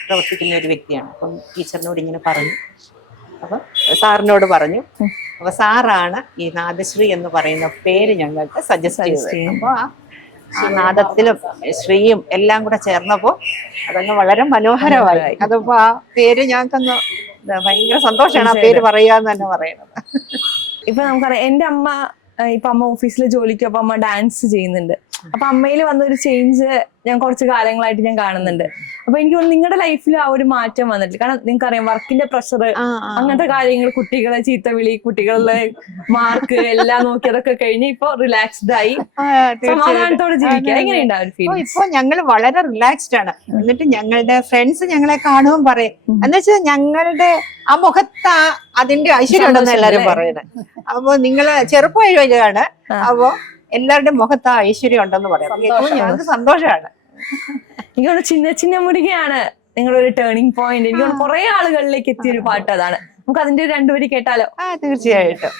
പ്രവർത്തിക്കുന്ന ഒരു വ്യക്തിയാണ്. അപ്പം ടീച്ചറിനോട് ഇങ്ങനെ പറഞ്ഞു. അപ്പം സാറിനോട് പറഞ്ഞു. അപ്പൊ സാറാണ് ഈ നാദശ്രീ എന്ന് പറയുന്ന പേര് ഞങ്ങൾക്ക് സജസ്റ്റ് ചെയ്തത്. അപ്പൊ ആ നാദത്തിലും ശ്രീയും എല്ലാം കൂടെ ചേർന്നപ്പോ അതങ്ങ് വളരെ മനോഹരമായി. അതിപ്പോ ആ പേര് ഞങ്ങൾക്കൊന്ന് ഭയങ്കര സന്തോഷമാണ് ആ പേര് പറയാന്ന് തന്നെ പറയുന്നത്. ഇപ്പൊ നമുക്കറിയാം, എന്റെ അമ്മ ഇപ്പൊ അമ്മ ഓഫീസിലെ ജോലിക്ക് അപ്പൊ അമ്മ ഡാൻസ് ചെയ്യുന്നുണ്ട്. അപ്പൊ അമ്മയിൽ വന്നൊരു ചേഞ്ച് ഞാൻ കുറച്ച് കാലങ്ങളായിട്ട് ഞാൻ കാണുന്നുണ്ട്. അപ്പൊ എനിക്ക് തോന്നുന്നു നിങ്ങളുടെ ലൈഫിൽ ആ ഒരു മാറ്റം വന്നിട്ടില്ല. കാരണം നിങ്ങൾക്കറിയാം വർക്കിന്റെ പ്രഷർ, അങ്ങനത്തെ കാര്യങ്ങൾ, കുട്ടികളെ ചീത്തവിളി, കുട്ടികളുടെ മാർക്ക് എല്ലാം നോക്കി അതൊക്കെ കഴിഞ്ഞ് ഇപ്പൊ റിലാക്സ്ഡ് ആയി സമാധാനത്തോടെ ജീവിക്കുക. എങ്ങനെയുണ്ട് ആ ഒരു ഫീൽ? ഇപ്പൊ ഞങ്ങൾ വളരെ റിലാക്സ്ഡ് ആണ്. എന്നിട്ട് ഞങ്ങളുടെ ഫ്രണ്ട്സ് ഞങ്ങളെ കാണുമ്പോൾ പറയും, എന്താ വെച്ചാൽ ഞങ്ങളുടെ ആ മുഖത്ത് അതിന്റെ ഐശ്വര്യം ഉണ്ടെന്ന് എല്ലാരും പറയുന്നത്. അപ്പൊ നിങ്ങള് ചെറുപ്പമാണ്. അപ്പൊ എല്ലാവരുടെ മുഖത്ത് ആ ഐശ്വര്യം ഉണ്ടെന്ന് പറയാം. ഞങ്ങൾക്ക് സന്തോഷമാണ്. എനിക്കോട് ചിന്ന ചിന്ന മുരുകയാണ് നിങ്ങളൊരു ടേണിംഗ് പോയിന്റ്. എനിക്ക് കുറെ ആളുകളിലേക്ക് എത്തിയ ഒരു പാട്ട് അതാണ്. നമുക്ക് അതിന്റെ 2 വരി കേട്ടാലോ? തീർച്ചയായിട്ടും.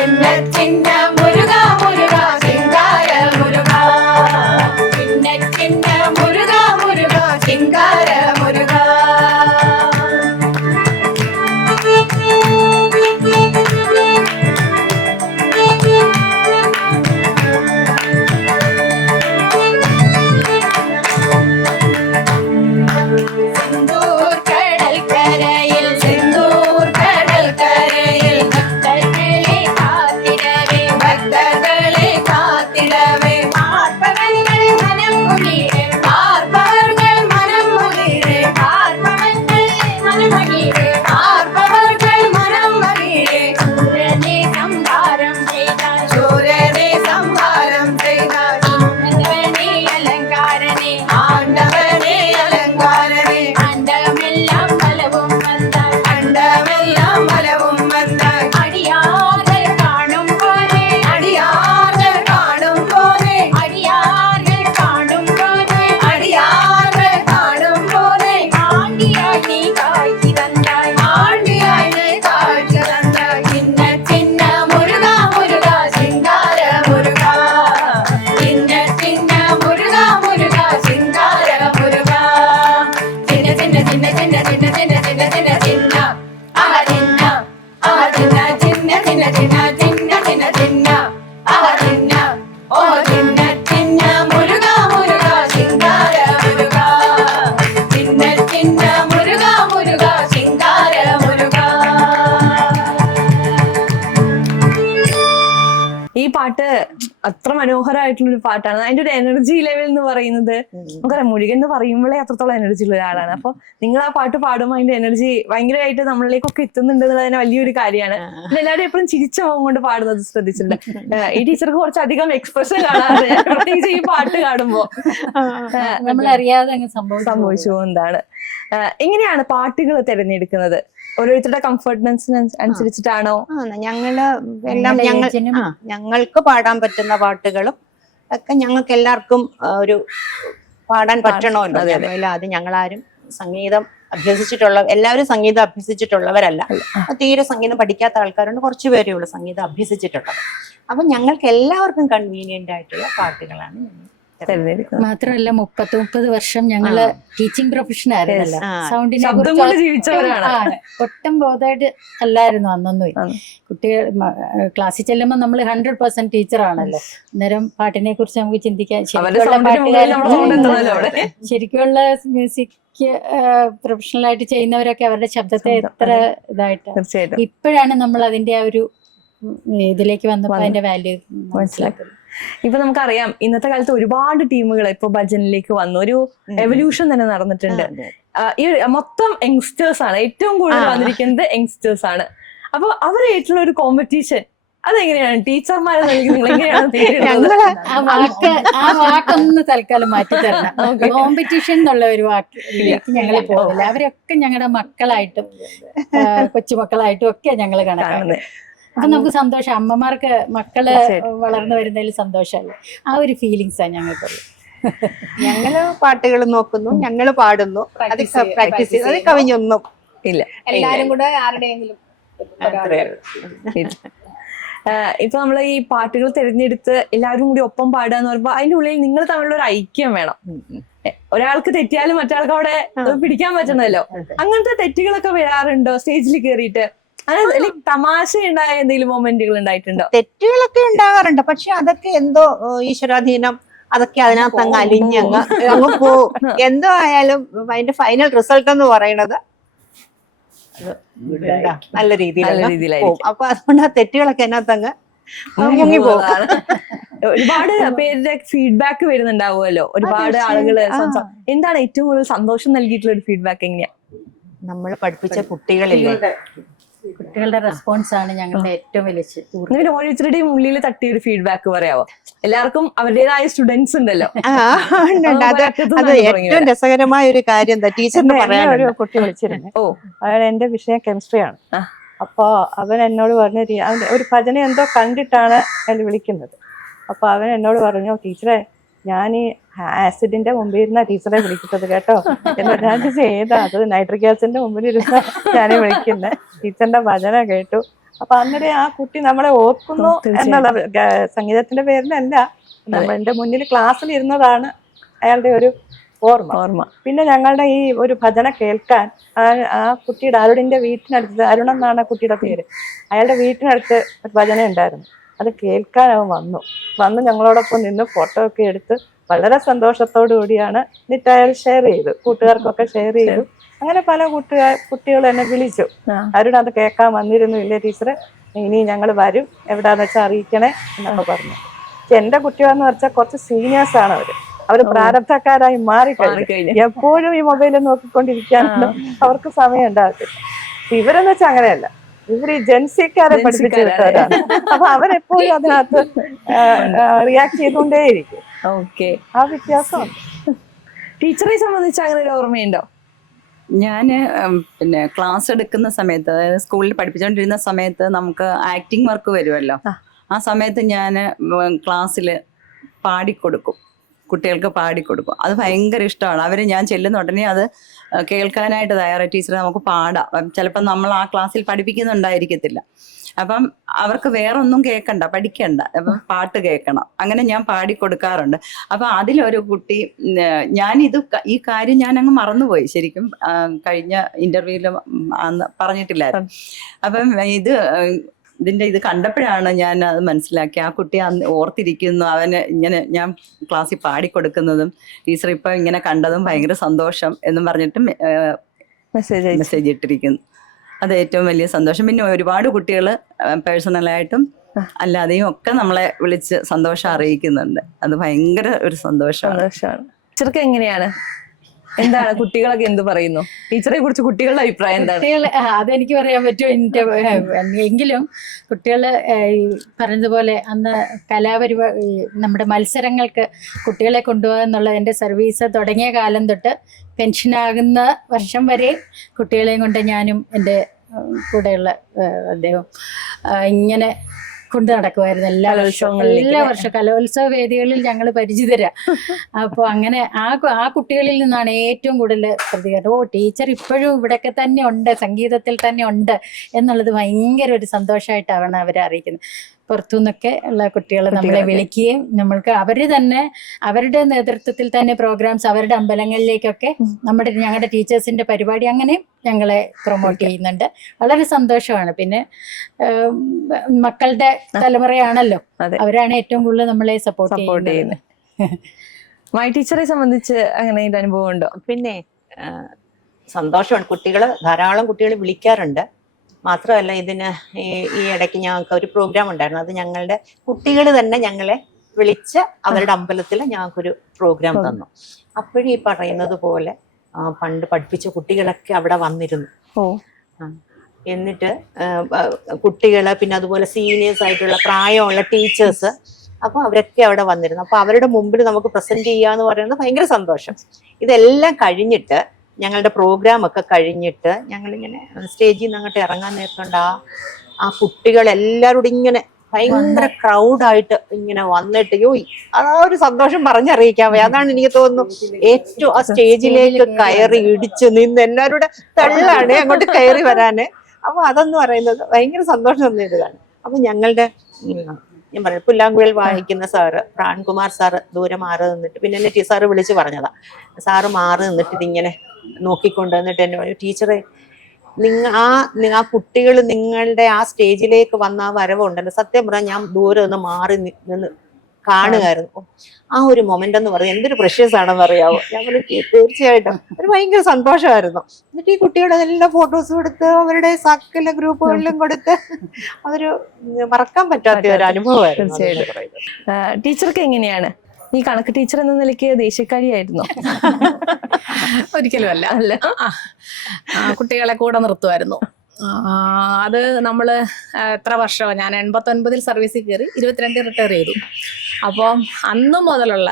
ചിന്ന ചിന്ന മുരുക മുരുക ചിങ്കാര മുരുക ചിന്ന ചിന്ന മുരുക മുരുക ചിങ്കാര മുരുക സിന്ദൂർ കടൽക്കരയിൽ സിന്ദൂർ കടൽക്കരയിൽ ഭക്തകളെ കാത്തിടവേ ഭക്തകളെ കാത്തിടവേ പാർപ്പവങ്ങൾ മനം മുകിരെ പാർപ്പവങ്ങൾ മനം മുകിരെ പാർപ്പവങ്ങൾ മനം മുകിരെ പാർപ്പവങ്ങൾ മനം മുകിരെ ശൂരനെ സംഹാരം ചെയ്ത ശൂരനെ സംഹാരം ചെയ്ത ആണ്ടവനെ അലങ്കാരനെ ആണ്ടവനെ അലങ്കാരനെ അണ്ടമെല്ലാം ഫലവും വന്നാൽ അണ്ടമെല്ലാം ഫലവും വന്നാൽ അടിയാറുകൾ കാണും പോലെ അടിയാറുകൾ കാണും പോലെ അടിയാറുകൾ കാണും പോലെ അടിയാറുകൾ കാണും പോലെ ആണ്ടിയായി നീ കാഴ്ച തന്നായി ആണ്ടിയായി നീ കാഴ്ച തന്നായി ചിന്ന ചിന്ന മുരുക മുരുക ചിങ്കാര മുരുക ചിന്ന ചിന്ന മുരുക മുരുക ചിങ്കാര മുരുക ചിന്ന ചിന്ന ചിന്ന ചിന്ന ചിന്ന ചിന്ന ചിന്ന ചിന്ന ചിന്ന ആഹ ചിന്ന ആഹ ചിന്ന ചിന്ന ചിന്ന ചിന്ന ചിന്ന ചിന്ന ചിന്ന ആഹ ചിന്ന ഓ ചിന്ന ചിന്ന മുരുക മുരുക ചിങ്കാര മുരുക ചിന്ന ചിന്ന മുരുക മുരുക ചിങ്കാര മുരുക ഈ പാട്ട് അത്ര മനോഹരമായിട്ടുള്ള ഒരു പാട്ടാണ്. അതിന്റെ ഒരു എനർജി ലെവൽ എന്ന് പറയുന്നത് നമുക്കറിയാം, മുരുകൻ എന്ന് പറയുമ്പോഴേ അത്രത്തോളം എനർജി ഉള്ള ഒരാളാണ്. അപ്പൊ നിങ്ങൾ ആ പാട്ട് പാടുമ്പോൾ അതിന്റെ എനർജി ഭയങ്കരമായിട്ട് നമ്മളിലേക്കൊക്കെ എത്തുന്നുണ്ട് എന്നുള്ളത് തന്നെ വലിയൊരു കാര്യമാണ്. പിന്നെ എല്ലാവരും എപ്പോഴും ചിരിച്ച മുഖം കൊണ്ട് പാടുന്നത് ശ്രദ്ധിച്ചിട്ടുണ്ട്. ഈ ടീച്ചർക്ക് കുറച്ചധികം എക്സ്പ്രഷൻ കാണാറ്, പ്രത്യേകിച്ച് ഈ പാട്ട് കാണുമ്പോ നമ്മളറിയാതെ അങ്ങ് സംഭവിച്ചു പോകുന്നതാണ്. എങ്ങനെയാണ് പാട്ടുകൾ തിരഞ്ഞെടുക്കുന്നത്? ഓരോരുത്തരുടെ കംഫർട്ട്നെസ്സിന് അനുസരിച്ചിട്ടാണോ? ഞങ്ങള് എല്ലാം ഞങ്ങൾക്ക് പാടാൻ പറ്റുന്ന പാട്ടുകളും ഒക്കെ ഞങ്ങൾക്ക് എല്ലാവർക്കും ഒരു പാടാൻ പറ്റണമല്ലോ. അത് ഞങ്ങളാരും സംഗീതം എല്ലാവരും സംഗീതം അഭ്യസിച്ചിട്ടുള്ളവരല്ല. തീരെ സംഗീതം പഠിക്കാത്ത ആൾക്കാരുണ്ട്, കുറച്ച് പേരേ ഉള്ളൂ സംഗീതം അഭ്യസിച്ചിട്ടുള്ളത്. അപ്പൊ ഞങ്ങൾക്ക് എല്ലാവർക്കും കൺവീനിയന്റ് ആയിട്ടുള്ള പാട്ടുകളാണ് മാത്രമല്ല 30 വർഷം ഞങ്ങള് ടീച്ചിങ് പ്രൊഫഷൻ ആയിരുന്നല്ലോ. സൗണ്ടിനെ ഒട്ടും ബോധമായിട്ട് അല്ലായിരുന്നു അന്നൊന്നും. കുട്ടികൾ ക്ലാസ്സിൽ ചെല്ലുമ്പോൾ നമ്മൾ 100% ടീച്ചറാണല്ലോ. അന്നേരം പാട്ടിനെ കുറിച്ച് നമുക്ക് ചിന്തിക്കാൻ ശരിക്കുള്ള മ്യൂസിക് പ്രൊഫഷണലായിട്ട് ചെയ്യുന്നവരൊക്കെ അവരുടെ ശബ്ദത്തെ എത്ര ഇതായിട്ട് ഇപ്പോഴാണ് നമ്മൾ അതിന്റെ ആ ഒരു ഇതിലേക്ക് വന്നപ്പോൾ അതിന്റെ വാല്യൂ മനസ്സിലാക്കുന്നത്. ഇപ്പൊ നമുക്കറിയാം ഇന്നത്തെ കാലത്ത് ഒരുപാട് ടീമുകൾ ഇപ്പൊ ഭജനിലേക്ക് വന്നു, ഒരു എവല്യൂഷൻ തന്നെ നടന്നിട്ടുണ്ട്. ഈ മൊത്തം യങ്സ്റ്റേഴ്സ് ആണ്, ഏറ്റവും കൂടുതൽ വന്നിരിക്കുന്നത് യങ്സ്റ്റേഴ്സ് ആണ്. അപ്പൊ അവരായിട്ടുള്ള ഒരു കോമ്പറ്റീഷൻ അതെങ്ങനെയാണ് ടീച്ചർമാരെ ആ വാക്കൊന്ന് തൽക്കാലം മാറ്റി തരണം. കോമ്പറ്റീഷൻ എന്നുള്ള ഒരു വാക്കിലേക്ക് ഞങ്ങൾ പോകില്ല. അവരൊക്കെ ഞങ്ങളുടെ മക്കളായിട്ടും കൊച്ചുമക്കളായിട്ടും ഒക്കെ ഞങ്ങൾ കണക്കാണ്. അപ്പൊ നമുക്ക് സന്തോഷം, അമ്മമാർക്ക് മക്കള് വളർന്നു വരുന്നതിൽ സന്തോഷമല്ലേ, ആ ഒരു ഫീലിങ്സാണ് ഞങ്ങൾക്കുള്ളത്. ഞങ്ങള് പാട്ടുകൾ നോക്കുന്നു, ഞങ്ങള് പാടുന്നു, അത് പ്രാക്ടീസ് ചെയ്ത് അത് കവിഞ്ഞൊന്നും ഇല്ല. എല്ലാരും കൂടെ ആരുടെയെങ്കിലും ഇപ്പൊ നമ്മള് ഈ പാട്ടുകൾ തിരഞ്ഞെടുത്ത് എല്ലാവരും കൂടി ഒപ്പം പാടുക എന്ന് പറയുമ്പോ അതിന്റെ ഉള്ളിൽ നിങ്ങൾ തമ്മിലുള്ള ഒരു ഐക്യം വേണം. ഒരാൾക്ക് തെറ്റിയാലും മറ്റൊരാൾക്ക് അവിടെ പിടിക്കാൻ പറ്റണമല്ലോ. അങ്ങനത്തെ തെറ്റുകളൊക്കെ വരാറുണ്ടോ സ്റ്റേജിൽ കയറിയിട്ട്? അങ്ങനെ തമാശ ഉണ്ടായ എന്തെങ്കിലും മൊമെന്റുകൾ ഉണ്ടായിട്ടുണ്ടോ? തെറ്റുകളൊക്കെ ഉണ്ടാകാറുണ്ട്, പക്ഷെ അതൊക്കെ എന്തോ ഈശ്വരാധീനം, അതൊക്കെ അതിനകത്ത് അങ്ങ് അങ്ങ് പോവും. എന്തോ ആയാലും അതിന്റെ ഫൈനൽ റിസൾട്ട് എന്ന് പറയുന്നത് നല്ല രീതിയിലായിരിക്കും. അപ്പൊ അതുകൊണ്ട് ആ തെറ്റുകളൊക്കെ അതിനകത്ത് അങ്ങ് മുങ്ങി പോകും. ഒരുപാട് പേരുടെ ഫീഡ്ബാക്ക് വരുന്നുണ്ടാവുമല്ലോ, ഒരുപാട് ആളുകള്. എന്താണ് ഏറ്റവും കൂടുതൽ സന്തോഷം നൽകിയിട്ടുള്ള ഒരു ഫീഡ്ബാക്ക്? എങ്ങനെയാ? നമ്മൾ പഠിപ്പിച്ച കുട്ടികളില്ലേ, കുട്ടികളുടെ റെസ്പോൺസ് ആണ് ഞങ്ങളുടെ ഏറ്റവും വലിയ. ഓരോരുത്തരുടെയും ഉള്ളിൽ തട്ടിയ ഒരു ഫീഡ്ബാക്ക് പറയാവോ? എല്ലാവർക്കും അവരുടേതായ സ്റ്റുഡൻസ് ഉണ്ടല്ലോ. അത് ഏറ്റവും രസകരമായ ഒരു കാര്യം എന്താ, ടീച്ചറിന് പറയാൻ ഒരു കുട്ടി വിളിച്ചിരുന്നു. അവൻ എന്റെ വിഷയം കെമിസ്ട്രിയാണ്. അപ്പൊ അവൻ എന്നോട് പറഞ്ഞ ഒരു ഭജന എന്തോ കണ്ടിട്ടാണ് എന്നെ വിളിക്കുന്നത്. അപ്പൊ അവൻ എന്നോട് പറഞ്ഞു, ടീച്ചറെ ഞാൻ ഈ ആസിഡിന്റെ മുമ്പിൽ ഇരുന്ന ടീച്ചറെ വിളിക്കുന്നത് കേട്ടോ. ഞാൻ ഏതാ അത് നൈട്രിക് ആസിഡിന്റെ മുമ്പിൽ ഇരുന്ന ഞാനേ വിളിക്കുന്നത്. ടീച്ചറിന്റെ ഭജന കേട്ടു, അപ്പൊ അന്നേരം ആ കുട്ടി നമ്മളെ ഓർക്കുന്നു എന്നുള്ള സംഗീതത്തിന്റെ പേരിലല്ല, എന്റെ മുന്നിൽ ക്ലാസ്സിൽ ഇരുന്നതാണ് അയാളുടെ ഒരു ഓർമ്മ. പിന്നെ ഞങ്ങളുടെ ഈ ഒരു ഭജന കേൾക്കാൻ ആ കുട്ടിയുടെ അരുണിന്റെ വീട്ടിനടുത്ത്, അരുൺ എന്നാണ് കുട്ടിയുടെ പേര്, അയാളുടെ വീട്ടിനടുത്ത് ഒരു ഭജന ഉണ്ടായിരുന്നു. അത് കേൾക്കാൻ അവൻ വന്ന് ഞങ്ങളോടൊപ്പം നിന്ന് ഫോട്ടോ ഒക്കെ എടുത്ത് വളരെ സന്തോഷത്തോടു കൂടിയാണ്. എന്നിട്ട് അയാൾ ഷെയർ ചെയ്തു, കൂട്ടുകാർക്കൊക്കെ ഷെയർ ചെയ്തു. അങ്ങനെ പല കുട്ടികൾ എന്നെ വിളിച്ചു, അരുൺ അത് കേൾക്കാൻ വന്നിരുന്നു ഇല്ലേ ടീച്ചറെ, ഇനി ഞങ്ങൾ വരും, എവിടാന്ന് വെച്ചാൽ അറിയിക്കണേ എന്നൊക്കെ പറഞ്ഞു. എന്റെ കുട്ടികളെന്ന് വെച്ചാൽ കുറച്ച് സീനിയേഴ്സ് ആണ് അവര് പ്രാരബ്ധക്കാരായി മാറിക്കഴിഞ്ഞു. എപ്പോഴും ഈ മൊബൈൽ നോക്കിക്കൊണ്ടിരിക്കാനോ അവർക്ക് സമയം ഉണ്ടാകത്തില്ല. ഇവരെന്ന് വെച്ചാൽ അങ്ങനെയല്ല, ഇവര് ഈ ജെൻസിക്കാരെ പഠിപ്പിച്ചു വിട്ടവരാണ്. അപ്പൊ അവരെപ്പോഴും അതിനകത്ത് റിയാക്ട് ചെയ്തുകൊണ്ടേയിരിക്കും. ആ വ്യത്യാസമുണ്ട്. ടീച്ചറെ സംബന്ധിച്ച് അങ്ങനെ ഒരു ഓർമ്മയുണ്ടോ? ഞാൻ പിന്നെ ക്ലാസ് എടുക്കുന്ന സമയത്ത്, അതായത് സ്കൂളിൽ പഠിപ്പിച്ചുകൊണ്ടിരുന്ന സമയത്ത് നമുക്ക് ആക്ടിങ് വർക്ക് വരുമല്ലോ. ആ സമയത്ത് ഞാൻ ക്ലാസ്സിൽ പാടിക്കൊടുക്കും, കുട്ടികൾക്ക് പാടിക്കൊടുക്കും. അത് ഭയങ്കര ഇഷ്ടമാണ്. അവർ ഞാൻ ചെല്ലുന്ന ഉടനെ അത് കേൾക്കാനായിട്ട് തയ്യാറായി. ടീച്ചർ നമുക്ക് പാടാം. ചിലപ്പോൾ നമ്മൾ ആ ക്ലാസ്സിൽ പഠിപ്പിക്കുന്നുണ്ടായിരിക്കത്തില്ല. അപ്പം അവർക്ക് വേറൊന്നും കേൾക്കണ്ട, പഠിക്കണ്ട, അപ്പം പാട്ട് കേൾക്കണം. അങ്ങനെ ഞാൻ പാടിക്കൊടുക്കാറുണ്ട്. അപ്പം അതിലൊരു കുട്ടി, ഈ കാര്യം ഞാൻ അങ്ങ് മറന്നുപോയി ശരിക്കും, കഴിഞ്ഞ ഇന്റർവ്യൂവിൽ അന്ന് പറഞ്ഞിട്ടില്ലായിരുന്നു. അപ്പം ഇതിന്റെ ഇത് കണ്ടപ്പോഴാണ് ഞാൻ അത് മനസ്സിലാക്കി. ആ കുട്ടി അന്ന് ഓർത്തിരിക്കുന്നു, അവന് ഇങ്ങനെ ഞാൻ ക്ലാസ്സിൽ പാടിക്കൊടുക്കുന്നതും ടീച്ചർ ഇപ്പം ഇങ്ങനെ കണ്ടതും ഭയങ്കര സന്തോഷം എന്നും പറഞ്ഞിട്ട് മെസ്സേജ് ഇട്ടിരിക്കുന്നു. അത് ഏറ്റവും വലിയ സന്തോഷം. പിന്നെ ഒരുപാട് കുട്ടികൾ പേഴ്സണലായിട്ടും അല്ലാതെയും ഒക്കെ നമ്മളെ വിളിച്ച് സന്തോഷം അറിയിക്കുന്നുണ്ട്. അത് ഭയങ്കര ഒരു സന്തോഷമാണ്. ടീച്ചർക്ക് എങ്ങനെയാണ്, എന്താണ് കുട്ടികളൊക്കെ എന്ത് പറയുന്നു ടീച്ചറെ കുറിച്ച്? കുട്ടികളുടെ അഭിപ്രായം എന്താണ്? അതെനിക്ക് പറയാൻ പറ്റും. എങ്കിലും കുട്ടികൾ പറഞ്ഞതുപോലെ അന്ന് നമ്മുടെ മത്സരങ്ങൾക്ക് കുട്ടികളെ കൊണ്ടുപോകുക എന്നുള്ളത് എൻ്റെ സർവീസ് തുടങ്ങിയ കാലം തൊട്ട് പെൻഷനാകുന്ന വർഷം വരെ കുട്ടികളെയും കൊണ്ട് ഞാനും എൻ്റെ കൂടെയുള്ള അദ്ദേഹം ഇങ്ങനെ കൊണ്ട് നടക്കുമായിരുന്നു. എല്ലാ വർഷവും കലോത്സവ വേദികളിൽ ഞങ്ങൾ പരിചിതരാ. അപ്പോൾ അങ്ങനെ ആ കുട്ടികളിൽ നിന്നാണ് ഏറ്റവും കൂടുതൽ പ്രതികരണം. ടീച്ചർ ഇപ്പോഴും ഇവിടെയൊക്കെ തന്നെ ഉണ്ട്, സംഗീതത്തിൽ തന്നെ ഉണ്ട് എന്നുള്ളത് ഭയങ്കര ഒരു സന്തോഷമായിട്ടാണ് അവരെ അറിയിക്കുന്നത്. പുറത്തു നിന്നൊക്കെ ഉള്ള കുട്ടികൾ നമ്മളെ വിളിക്കുകയും നമ്മൾക്ക് അവരുടെ നേതൃത്വത്തിൽ തന്നെ പ്രോഗ്രാംസ് അവരുടെ അമ്പലങ്ങളിലേക്കൊക്കെ ഞങ്ങളുടെ ടീച്ചേഴ്സിന്റെ പരിപാടി അങ്ങനെ ഞങ്ങളെ പ്രൊമോട്ട് ചെയ്യുന്നുണ്ട്. വളരെ സന്തോഷമാണ്. പിന്നെ മക്കളുടെ തലമുറയാണല്ലോ, അവരാണ് ഏറ്റവും കൂടുതൽ നമ്മളെ സപ്പോർട്ട് ചെയ്യുന്നത്. മായ ടീച്ചറെ സംബന്ധിച്ച് അങ്ങനെ ഒരു അനുഭവം ഉണ്ടോ? പിന്നെ സന്തോഷമാണ്. ധാരാളം കുട്ടികൾ വിളിക്കാറുണ്ട്. മാത്രമല്ല ഈ ഇടയ്ക്ക് ഞങ്ങൾക്ക് ഒരു പ്രോഗ്രാം ഉണ്ടായിരുന്നു. അത് ഞങ്ങളുടെ കുട്ടികൾ തന്നെ ഞങ്ങളെ വിളിച്ച് അവരുടെ അമ്പലത്തിൽ ഞങ്ങൾക്കൊരു പ്രോഗ്രാം തന്നു. അപ്പോഴും ഈ പറയുന്നത് പോലെ പണ്ട് പഠിപ്പിച്ച കുട്ടികളൊക്കെ അവിടെ വന്നിരുന്നു. എന്നിട്ട് കുട്ടികള്, പിന്നെ അതുപോലെ സീനിയേഴ്സ് ആയിട്ടുള്ള പ്രായമുള്ള ടീച്ചേഴ്സ്, അപ്പൊ അവരൊക്കെ അവിടെ വന്നിരുന്നു. അപ്പൊ അവരുടെ മുമ്പിൽ നമുക്ക് പ്രസന്റ് ചെയ്യാന്ന് പറയുന്നത് ഭയങ്കര സന്തോഷം. ഇതെല്ലാം കഴിഞ്ഞിട്ട് ഞങ്ങളുടെ പ്രോഗ്രാം ഒക്കെ കഴിഞ്ഞിട്ട് ഞങ്ങളിങ്ങനെ സ്റ്റേജിൽ നിന്ന് അങ്ങോട്ട് ഇറങ്ങാൻ നേരത്തുണ്ട് ആ കുട്ടികളെല്ലാവരോടും ഇങ്ങനെ ഭയങ്കര ക്രൗഡായിട്ട് ഇങ്ങനെ വന്നിട്ട് ആ ഒരു സന്തോഷം പറഞ്ഞറിയിക്കാൻ വയ്യ. അതാണ് എനിക്ക് തോന്നുന്നു ഏറ്റവും ആ സ്റ്റേജിലേക്ക് കയറി ഇടിച്ച് നിന്ന് എല്ലാവരുടെ തള്ളാണ് അങ്ങോട്ട് കയറി വരാന്. അപ്പൊ അതെന്ന് പറയുന്നത് ഭയങ്കര സന്തോഷം തന്നിയതാണ്. അപ്പൊ ഞങ്ങളുടെ ഞാൻ പറഞ്ഞു പുല്ലാങ്കുഴൽ വായിക്കുന്ന സാറ് പ്രാൺകുമാർ സാറ് ദൂരെ മാറി നിന്നിട്ട്, പിന്നെ എന്നെ സാറ് വിളിച്ച് പറഞ്ഞതാ, സാറ് മാറി നിന്നിട്ട് ഇതിങ്ങനെ നോക്കിക്കൊണ്ട് വന്നിട്ട് എന്നെ പറഞ്ഞു, ടീച്ചറെ ആ കുട്ടികൾ നിങ്ങളുടെ ആ സ്റ്റേജിലേക്ക് വന്ന ആ വരവുണ്ടല്ലോ, സത്യം പറഞ്ഞാൽ ഞാൻ ദൂരെ നിന്ന് മാറി നിന്ന് കാണുകയായിരുന്നു. ആ ഒരു മൊമെന്റ് എന്ന് പറയുന്നത് എന്തൊരു പ്രഷ്യസ് ആണെന്ന് അറിയാവോ. ഞാൻ തീർച്ചയായിട്ടും ഒരു ഭയങ്കര സന്തോഷമായിരുന്നു. എന്നിട്ട് ഈ കുട്ടികളുടെ എല്ലാ ഫോട്ടോസും എടുത്ത് അവരുടെ സകല ഗ്രൂപ്പുകളിലും കൊടുത്ത് അതൊരു മറക്കാൻ പറ്റാത്ത ഒരു അനുഭവമായിരുന്നു. ടീച്ചർക്ക് എങ്ങനെയാണ് ഈ കണക്ക് ടീച്ചർ എന്ന നിലയ്ക്ക് ദേഷ്യക്കാരിയായിരുന്നോ? ഒരിക്കലും അല്ല. കുട്ടികളെ കൂടെ നിർത്തുമായിരുന്നു. അത് നമ്മൾ എത്ര വർഷമോ, ഞാൻ 89 സർവീസിൽ കയറി 22 റിട്ടയർ ചെയ്തു. അപ്പോൾ അന്ന് മുതലുള്ള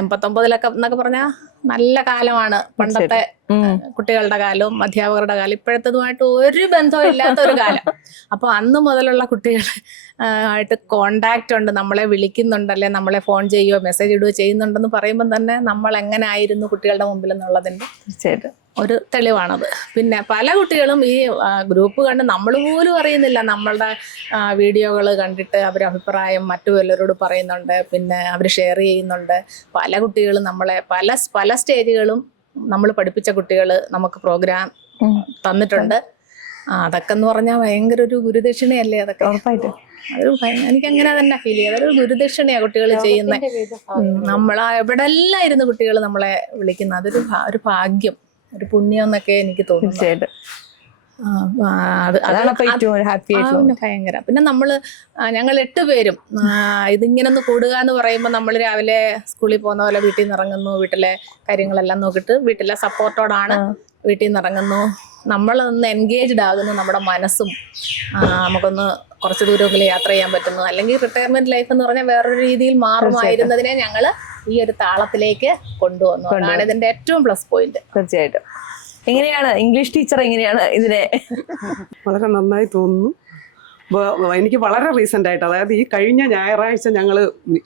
89 എന്നൊക്കെ പറഞ്ഞാൽ നല്ല കാലമാണ്. പണ്ടത്തെ കുട്ടികളുടെ കാലവും അധ്യാപകരുടെ കാലം ഇപ്പോഴത്തതുമായിട്ട് ഒരു ബന്ധവും ഇല്ലാത്ത ഒരു കാലം. അപ്പോൾ അന്ന് മുതലുള്ള കുട്ടികൾ ആയിട്ട് കോണ്ടാക്റ്റ് ഉണ്ട്, നമ്മളെ വിളിക്കുന്നുണ്ടല്ലേ, നമ്മളെ ഫോൺ ചെയ്യുകയോ മെസ്സേജ് ഇടുകയോ ചെയ്യുന്നുണ്ടെന്ന് പറയുമ്പോൾ തന്നെ നമ്മൾ എങ്ങനെ ആയിരുന്നു കുട്ടികളുടെ മുമ്പിൽ എന്നുള്ളതിൻ്റെ തീർച്ചയായിട്ടും ഒരു തെളിവാണത്. പിന്നെ പല കുട്ടികളും ഈ ഗ്രൂപ്പ് കണ്ട് നമ്മൾ പോലും അറിയുന്നില്ല, നമ്മളുടെ വീഡിയോകൾ കണ്ടിട്ട് അവർ അഭിപ്രായം മറ്റു വല്ലവരോട് പറയുന്നുണ്ട്, പിന്നെ അവർ ഷെയർ ചെയ്യുന്നുണ്ട്. പല കുട്ടികളും നമ്മളെ പല സ്റ്റേജുകളും നമ്മൾ പഠിപ്പിച്ച കുട്ടികൾ നമുക്ക് പ്രോഗ്രാം തന്നിട്ടുണ്ട്. അതൊക്കെ എന്ന് പറഞ്ഞാൽ ഭയങ്കര ഒരു ഗുരുദക്ഷിണയല്ലേ അതൊക്കെ. ഉറപ്പായിട്ടും അതൊരു എനിക്ക് അങ്ങനെ തന്നെ ഫീൽ ചെയ്യും. അതൊരു ഗുരുദക്ഷിണയാണ് കുട്ടികൾ ചെയ്യുന്നത്. എവിടെല്ലാം ഇരുന്ന് കുട്ടികൾ നമ്മളെ വിളിക്കുന്നത് അതൊരു ഭാഗ്യം, ഒരു പുണ്യം എന്നൊക്കെ എനിക്ക് തോന്നുന്നു. തീർച്ചയായിട്ടും ഭയങ്കര. പിന്നെ ഞങ്ങൾ 8 പേരും ഇതിങ്ങനെ ഒന്ന് കൂടുക എന്ന് പറയുമ്പോൾ നമ്മൾ രാവിലെ സ്കൂളിൽ പോകുന്ന പോലെ വീട്ടിൽ നിന്ന് ഇറങ്ങുന്നു, വീട്ടിലെ കാര്യങ്ങളെല്ലാം നോക്കിയിട്ട് വീട്ടിലെ സപ്പോർട്ടോടാണ് വീട്ടിൽ നിന്ന് ഇറങ്ങുന്നു. നമ്മളൊന്ന് എൻഗേജ്ഡ് ആകുന്നു, നമ്മുടെ മനസ്സും നമുക്കൊന്ന് കുറച്ച് ദൂരമൊക്കെ യാത്ര ചെയ്യാൻ പറ്റുന്നു. അല്ലെങ്കിൽ റിട്ടയർമെന്റ് ലൈഫ് എന്ന് പറഞ്ഞാൽ വേറൊരു രീതിയിൽ മാറുമായിരുന്നതിനെ ഞങ്ങൾ ഈ ഒരു താളത്തിലേക്ക് കൊണ്ടുവന്നു. അതാണ് ഇതിന്റെ ഏറ്റവും പ്ലസ് പോയിന്റ്. തീർച്ചയായിട്ടും. എങ്ങനെയാണ് ഇംഗ്ലീഷ് ടീച്ചർ എങ്ങനെയാണ് ഇതിനെ? വളരെ നന്നായി തോന്നുന്നു. എനിക്ക് വളരെ റീസെന്റ് ആയിട്ട്, അതായത് ഈ കഴിഞ്ഞ ഞായറാഴ്ച ഞങ്ങൾ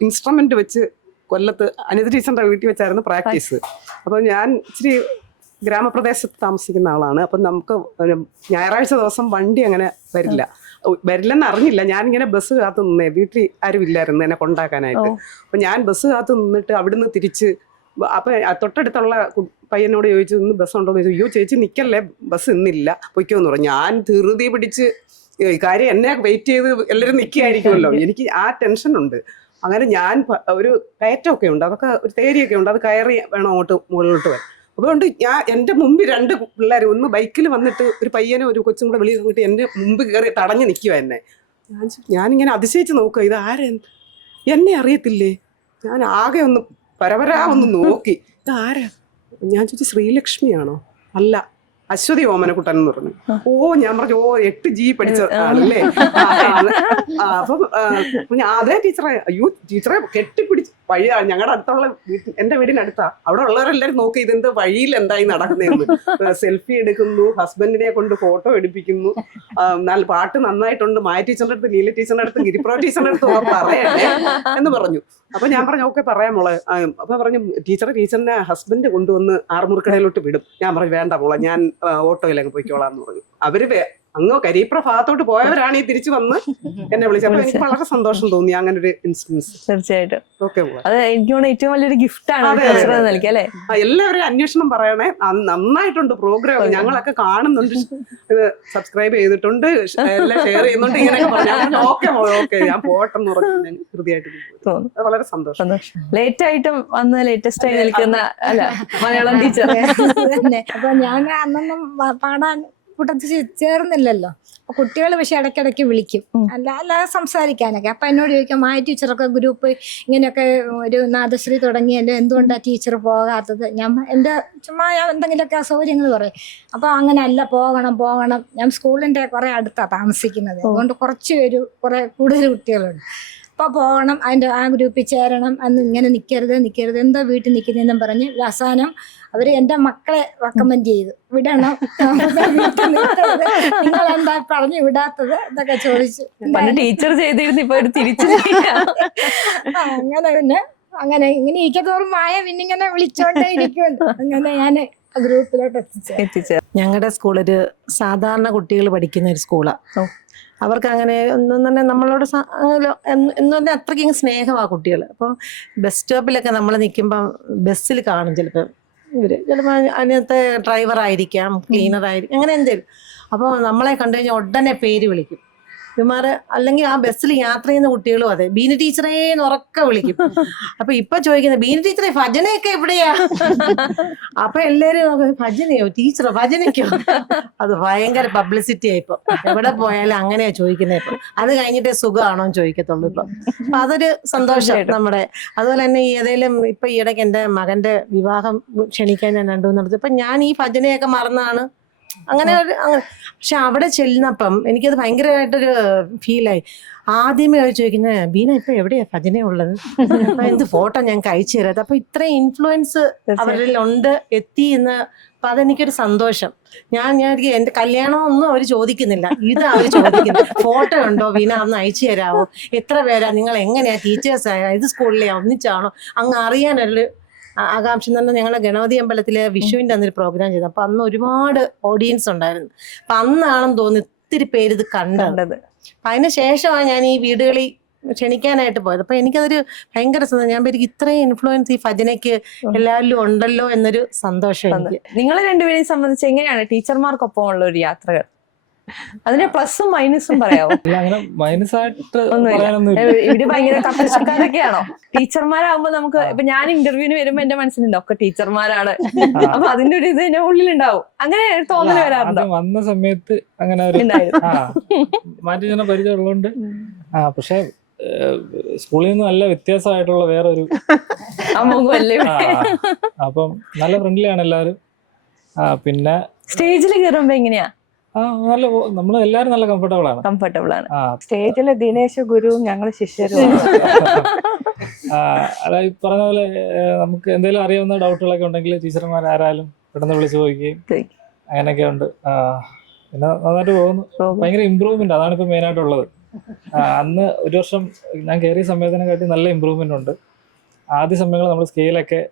ഇൻസ്ട്രുമെന്റ് വെച്ച് കൊല്ലത്ത് അനിത ടീച്ചറിന്റെ വീട്ടിൽ വെച്ചായിരുന്നു പ്രാക്ടീസ്. അപ്പോൾ ഞാൻ ഇച്ചിരി ഗ്രാമപ്രദേശത്ത് താമസിക്കുന്ന ആളാണ്. അപ്പം നമുക്ക് ഞായറാഴ്ച ദിവസം വണ്ടി അങ്ങനെ വരില്ലെന്ന് അറിഞ്ഞില്ല. ഞാനിങ്ങനെ ബസ് കാത്തു നിന്നേ, വീട്ടിൽ ആരും ഇല്ലായിരുന്നു എന്നെ കൊണ്ടാക്കാനായിട്ട്. അപ്പം ഞാൻ ബസ് കാത്തു നിന്നിട്ട് അവിടുന്ന് തിരിച്ച് അപ്പം തൊട്ടടുത്തുള്ള പയ്യനോട് ചോദിച്ചു, ഇന്ന് ബസ് ഉണ്ടോ എന്ന് ചോദിച്ചു. അയ്യോ ചേച്ചി നിൽക്കല്ലേ, ബസ് ഇന്നില്ല, പൊയ്ക്കോന്ന് പറഞ്ഞു. ഞാൻ ധൃതി പിടിച്ച്, കാര്യം എന്നെ വെയിറ്റ് ചെയ്ത് എല്ലാവരും നിൽക്കുകയായിരിക്കുമല്ലോ, എനിക്ക് ആ ടെൻഷനുണ്ട്. അങ്ങനെ ഞാൻ ഒരു കയറ്റമൊക്കെ ഉണ്ട്, അതൊക്കെ ഒരു തേരിയൊക്കെ ഉണ്ട്, അത് കയറി വേണം അങ്ങോട്ട് മുകളിലോട്ട് വരാൻ. അതുകൊണ്ട് എൻ്റെ മുമ്പിൽ 2 പിള്ളേർ, ഒന്ന് ബൈക്കിൽ വന്നിട്ട് ഒരു പയ്യനും ഒരു കൊച്ചും കൂടെ വെളിയിൽ വന്നിട്ട് എൻ്റെ മുമ്പ് കയറി തടഞ്ഞു നിൽക്കുക എന്നെ. ഞാനിങ്ങനെ അതിശയിച്ച് നോക്കുക, ഇത് എന്നെ അറിയത്തില്ലേ? ഞാൻ ആകെ ഒന്ന് പരപരാ ഒന്ന് നോക്കി, ഇതാരാ? ഞാൻ ചോദിച്ചു ശ്രീലക്ഷ്മിയാണോ? അല്ല, അശ്വതി ഓമനക്കുട്ടൻ എന്ന് പറഞ്ഞു. ഞാൻ പറഞ്ഞു 8G പഠിച്ച ആളല്ലേ. അപ്പം അതേ ടീച്ചറെ, അയ്യോ ടീച്ചറെ കെട്ടിപ്പിടിച്ച് വഴി, ഞങ്ങളുടെ അടുത്തുള്ള എൻ്റെ വീടിനടുത്താ, അവിടെ ഉള്ളവരെല്ലാവരും നോക്കി ഇതെന്ത് വഴിയിൽ എന്തായി നടക്കുന്നതെന്ന്. സെൽഫി എടുക്കുന്നു, ഹസ്ബൻഡിനെ കൊണ്ട് ഫോട്ടോ എടുപ്പിക്കുന്നു, പാട്ട് നന്നായിട്ടുണ്ട്, മായ ടീച്ചറിന്റെ അടുത്ത്, ലീല ടീച്ചറിന്റെ അടുത്ത്, ഗിരിപ്രോ ടീച്ചറിന്റെ അടുത്ത് പറയണേ എന്ന് പറഞ്ഞു. അപ്പൊ ഞാൻ പറഞ്ഞു ഓക്കെ പറയാം മോളെ. അപ്പൊ പറഞ്ഞു ടീച്ചറിനെ ഹസ്ബൻഡ് കൊണ്ടുവന്ന് ആറുമുറിക്കടയിലോട്ട് വിടും. ഞാൻ പറഞ്ഞു വേണ്ട മോളെ, ഞാൻ ഓട്ടോയിലങ്ങ് പോയിക്കോളാന്ന് പറഞ്ഞു. അവര് അങ്ങ് കരീപ്ര ഭാഗത്തോട്ട് പോയവരാണ് ഈ തിരിച്ചു വന്ന് എന്നെ വിളിച്ചത്. അപ്പൊ എനിക്ക് വളരെ സന്തോഷം തോന്നി അങ്ങനെ ഒരു ഇൻസിഡൻസ്. തീർച്ചയായിട്ടും ഓക്കെ, അത് എനിക്ക് തോന്നുന്നു ഏറ്റവും വലിയൊരു ഗിഫ്റ്റ് ആണ് നൽകി അല്ലേ. എല്ലാവരും അന്വേഷണം പറയണേ, നന്നായിട്ടുണ്ട് പ്രോഗ്രാം, ഞങ്ങളൊക്കെ കാണുന്നുണ്ട്, സബ്സ്ക്രൈബ് ചെയ്തിട്ടുണ്ട്, എല്ലാം ഷെയർ ചെയ്യുന്നുണ്ട്, ഇങ്ങനെയൊക്കെ പറഞ്ഞു. ഓക്കെ ഓക്കെ, ഞാൻ പോട്ടെന്ന് പറഞ്ഞു ഹൃദയമായിട്ട് തോന്നുന്നു. വളരെ സന്തോഷം. ലേറ്റ് ആയിട്ടും വന്ന് ലേറ്റസ്റ്റ് ആയി നിൽക്കുന്ന അല്ല മലയാളം ടീച്ചർ തന്നെ. അപ്പൊ ഞാൻ അന്നൊന്നും പാടാൻ കൂട്ടത്തിൽ ചേർന്നില്ലല്ലോ. അപ്പൊ കുട്ടികൾ പക്ഷെ ഇടയ്ക്കിടയ്ക്ക് വിളിക്കും, അല്ലാതെ സംസാരിക്കാനൊക്കെ. അപ്പൊ എന്നോട് ചോദിക്കാം, മായ ടീച്ചറൊക്കെ ഗ്രൂപ്പ് ഇങ്ങനെയൊക്കെ ഒരു നാദശ്രീ തുടങ്ങിയല്ലോ, എന്തുകൊണ്ടാണ് ടീച്ചർ പോകാത്തത്? എൻ്റെ ചുമ്മാ എന്തെങ്കിലുമൊക്കെ അസൗകര്യങ്ങൾ പറയും. അപ്പോൾ അങ്ങനെ അല്ല, പോകണം. ഞാൻ സ്കൂളിൻ്റെ കുറേ അടുത്താണ് താമസിക്കുന്നത്, അതുകൊണ്ട് കുറേ കൂടുതൽ കുട്ടികളുണ്ട്. അപ്പോൾ പോകണം, അതിൻ്റെ ആ ഗ്രൂപ്പിൽ ചേരണം, അന്ന് ഇങ്ങനെ നിൽക്കരുത്, എന്താ വീട്ടിൽ നിൽക്കുന്നതെന്നും പറഞ്ഞ് അവസാനം അവർ എൻ്റെ മക്കളെ റെക്കമെൻഡ് ചെയ്തു, വിടണം, നിങ്ങളെന്താ പറഞ്ഞു വിടാത്തത് എന്നൊക്കെ ചോദിച്ചു. ടീച്ചർ ചെയ്തിരുന്നു, ഇപ്പൊ തിരിച്ചു. അങ്ങനെ ഇങ്ങനെ ഇരിക്കത്തോറും മായ പിന്നിങ്ങനെ വിളിച്ചോണ്ടേ ഇരിക്കുമല്ലോ. അങ്ങനെ ഞാൻ ഗ്രൂപ്പിലോട്ട് എത്തിച്ചേർ. ഞങ്ങളുടെ സ്കൂളൊരു സാധാരണ കുട്ടികൾ പഠിക്കുന്ന ഒരു സ്കൂളാണ്. അവർക്ക് അങ്ങനെ ഒന്നും തന്നെ നമ്മളോട് എന്ന് പറഞ്ഞാൽ അത്രയ്ക്ക് സ്നേഹമാണ് കുട്ടികൾ. അപ്പോൾ ബസ് സ്റ്റോപ്പിലൊക്കെ നമ്മൾ നിൽക്കുമ്പം ബസ്സിൽ കാണും ചിലപ്പോൾ ചിലപ്പോൾ അതിനകത്ത് ഡ്രൈവറായിരിക്കാം, ക്ലീനറായിരിക്കും, അങ്ങനെ എന്തെങ്കിലും. അപ്പോൾ നമ്മളെ കണ്ടു കഴിഞ്ഞാൽ ഉടനെ പേര് വിളിക്കും ഇവന്മാർ. അല്ലെങ്കിൽ ആ ബസ്സിൽ യാത്ര ചെയ്യുന്ന കുട്ടികളും അതെ, ബീന ടീച്ചറേന്ന് ഉറക്കെ വിളിക്കും. അപ്പൊ ഇപ്പൊ ചോദിക്കുന്നത്, ബീന ടീച്ചറെ ഭജനയൊക്കെ എവിടെയാ? അപ്പൊ എല്ലാരും ഭജനയോ ടീച്ചറോ, ഭജനയ്ക്കോ? അത് ഭയങ്കര പബ്ലിസിറ്റി ആയിപ്പോ, എവിടെ പോയാലും അങ്ങനെയാ ചോദിക്കുന്നത്. ഇപ്പൊ അത് കഴിഞ്ഞിട്ടേ സുഖമാണോ ചോദിക്കത്തുള്ളൂ ഇപ്പൊ. അപ്പൊ അതൊരു സന്തോഷം നമ്മുടെ. അതുപോലെ തന്നെ ഈ ഏതെങ്കിലും ഇപ്പൊ ഈ ഇടയ്ക്ക് എൻ്റെ മകന്റെ വിവാഹം ക്ഷണിക്കാൻ ഞാൻ 2 നടത്തി. ഇപ്പൊ ഞാൻ ഈ ഭജനയൊക്കെ മറന്നാണ് അങ്ങനെ. പക്ഷെ അവിടെ ചെല്ലുന്നപ്പം എനിക്കത് ഭയങ്കരമായിട്ടൊരു ഫീലായി. ആദ്യമേ അവർ ചോദിക്കുന്നത്, ബീന ഇപ്പൊ എവിടെയാ ഭജന ഉള്ളത്? അപ്പൊ എന്ത് ഫോട്ടോ ഞങ്ങൾക്ക് അയച്ചു തരാം. അപ്പൊ ഇത്രയും ഇൻഫ്ലുവൻസ് അവരിലുണ്ട്, എത്തി എന്ന്. അപ്പൊ അതെനിക്കൊരു സന്തോഷം. ഞാൻ എന്റെ കല്യാണം ഒന്നും അവർ ചോദിക്കുന്നില്ല, ഇത് അവർ ചോദിക്കുന്നത്. ഫോട്ടോ ഉണ്ടോ ബീന, ഒന്ന് അയച്ചു തരാമോ? എത്ര പേരാ, നിങ്ങൾ എങ്ങനെയാ ടീച്ചേഴ്സായ, ഇത് സ്കൂളിലെയാ, ഒന്നിച്ചാണോ? അങ്ങ് അറിയാനൊരു ആകാംക്ഷ എന്ന് പറഞ്ഞാൽ ഞങ്ങളെ ഗണപതി അമ്പലത്തിലെ വിഷുവിൻ്റെ അന്നൊരു പ്രോഗ്രാം ചെയ്തു. അപ്പൊ അന്ന് ഒരുപാട് ഓഡിയൻസ് ഉണ്ടായിരുന്നു. അപ്പൊ അന്നാണെന്ന് തോന്നി ഒത്തിരി പേര് ഇത് കണ്ടത്. അപ്പൊ അതിന് ശേഷമാണ് ഞാൻ ഈ വീടുകളിൽ ക്ഷണിക്കാനായിട്ട് പോയത്. അപ്പൊ എനിക്കതൊരു ഭയങ്കര സന്തോഷം. ഞാൻ പേർക്ക് ഇത്രയും ഇൻഫ്ലുവൻസ് ഈ ഭജനയ്ക്ക് എല്ലാവരിലും ഉണ്ടല്ലോ എന്നൊരു സന്തോഷം എനിക്ക്. നിങ്ങൾ രണ്ടുപേരെയും സംബന്ധിച്ച് എങ്ങനെയാണ് ടീച്ചർമാർക്കൊപ്പം ഉള്ള ഒരു യാത്രകൾ? അതിന്റെ പ്ലസും മൈനസും പറയാമോ? അങ്ങനെ മൈനസ് ആയിട്ട് പറയാനൊന്നുമില്ല. ഇവിടെ ഭയങ്കര കർക്കശക്കാരൊക്കെയാണോ? ടീച്ചർമാരാകുമ്പോ നമുക്ക് ഇപ്പൊ ഞാൻ ഇന്റർവ്യൂവിന് വരുമ്പോ എന്റെ മനസ്സിലുണ്ട് ഒക്കെ ടീച്ചർമാരാണ്, അപ്പൊ അതിന്റെ ഒരു ഇത് എന്റെ ഉള്ളിലുണ്ടാവും. അങ്ങനെ തോന്നൽ വരാറുണ്ടോ? വന്ന സമയത്ത് അങ്ങനെ ഒരു മാറ്റി ജന പരിചയം ഉള്ളതുകൊണ്ട്. പക്ഷെ സ്കൂളിൽ നിന്ന് നല്ല വ്യത്യാസമായിട്ടുള്ള വേറെ ഒരു അപ്പം നല്ല ഫ്രണ്ട്ലി ആണ് എല്ലാവരും. പിന്നെ സ്റ്റേജിൽ കയറുമ്പോ എങ്ങനെയാ? നല്ല നമ്മള് എല്ലാരും നല്ല കംഫർട്ടബിൾ ആണ്. സ്റ്റേജിലെ ദിനേശ് ഗുരുവും ഞങ്ങൾ ശിഷ്യരും. അതായത് പറഞ്ഞ പോലെ നമുക്ക് എന്തെങ്കിലും അറിയാവുന്ന ഡൗട്ടുകളൊക്കെ ഉണ്ടെങ്കിൽ ടീച്ചർമാർ ആരായാലും പെട്ടെന്ന് വിളിച്ചു ചോദിക്കുകയും അങ്ങനെയൊക്കെ ഉണ്ട്. പിന്നെ നന്നായിട്ട് പോകുന്നു. ഭയങ്കര ഇമ്പ്രൂവ്മെന്റ്, അതാണ് ഇപ്പൊ മെയിൻ ആയിട്ടുള്ളത്. അന്ന് ഒരു വർഷം ഞാൻ കയറിയ സമയത്തിനെക്കാട്ടി നല്ല ഇമ്പ്രൂവ്മെന്റ് ഉണ്ട്. ആദ്യ സമയങ്ങളിൽ നമ്മൾ സ്കെയിലൊക്കെ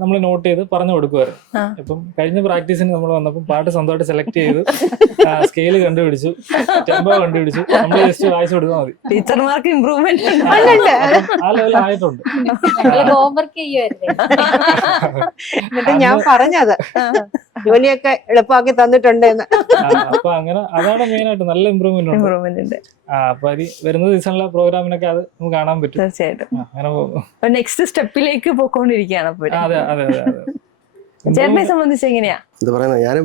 നമ്മൾ നോട്ട് ചെയ്ത് പറഞ്ഞു കൊടുക്കുമായിരുന്നു. ഇപ്പം കഴിഞ്ഞ പ്രാക്ടീസിന് നമ്മൾ വന്നപ്പോൾ പാട്ട് സ്വന്തമായിട്ട് സെലക്ട് ചെയ്ത് സ്കെയില് കണ്ടുപിടിച്ചു, ടെമ്പോ കണ്ടുപിടിച്ചു, നമ്മൾ ജസ്റ്റ് വായിച്ചു കൊടുത്താൽ മതി. ടീച്ചർമാർക്ക് ഇമ്പ്രൂവ്മെന്റ് ആ ലെവൽ ആയിട്ടുണ്ട്. എന്നിട്ട് ഞാൻ പറഞ്ഞത് ജോലിയൊക്കെ എളുപ്പമാക്കി തന്നിട്ടുണ്ട് എന്ന്. അപ്പൊ അങ്ങനെ അതാണ് മെയിൻ ആയിട്ട് നല്ല ഇമ്പ്രൂവ്മെന്റ് ഉണ്ട്. അപ്പൊ അത് വരുന്ന ദിവസമുള്ള പ്രോഗ്രാമിനൊക്കെ അത് നമുക്ക് കാണാൻ പറ്റും. തീർച്ചയായിട്ടും അങ്ങനെ പോകുന്നു. നെക്സ്റ്റ് സ്റ്റെപ്പിലേക്ക് പോയിക്കൊണ്ടിരിക്കുകയാണ്. ചേട്ടനെ സംബന്ധിച്ച് എങ്ങനെയാ? എന്താ പറയുന്നത്, ഞാനും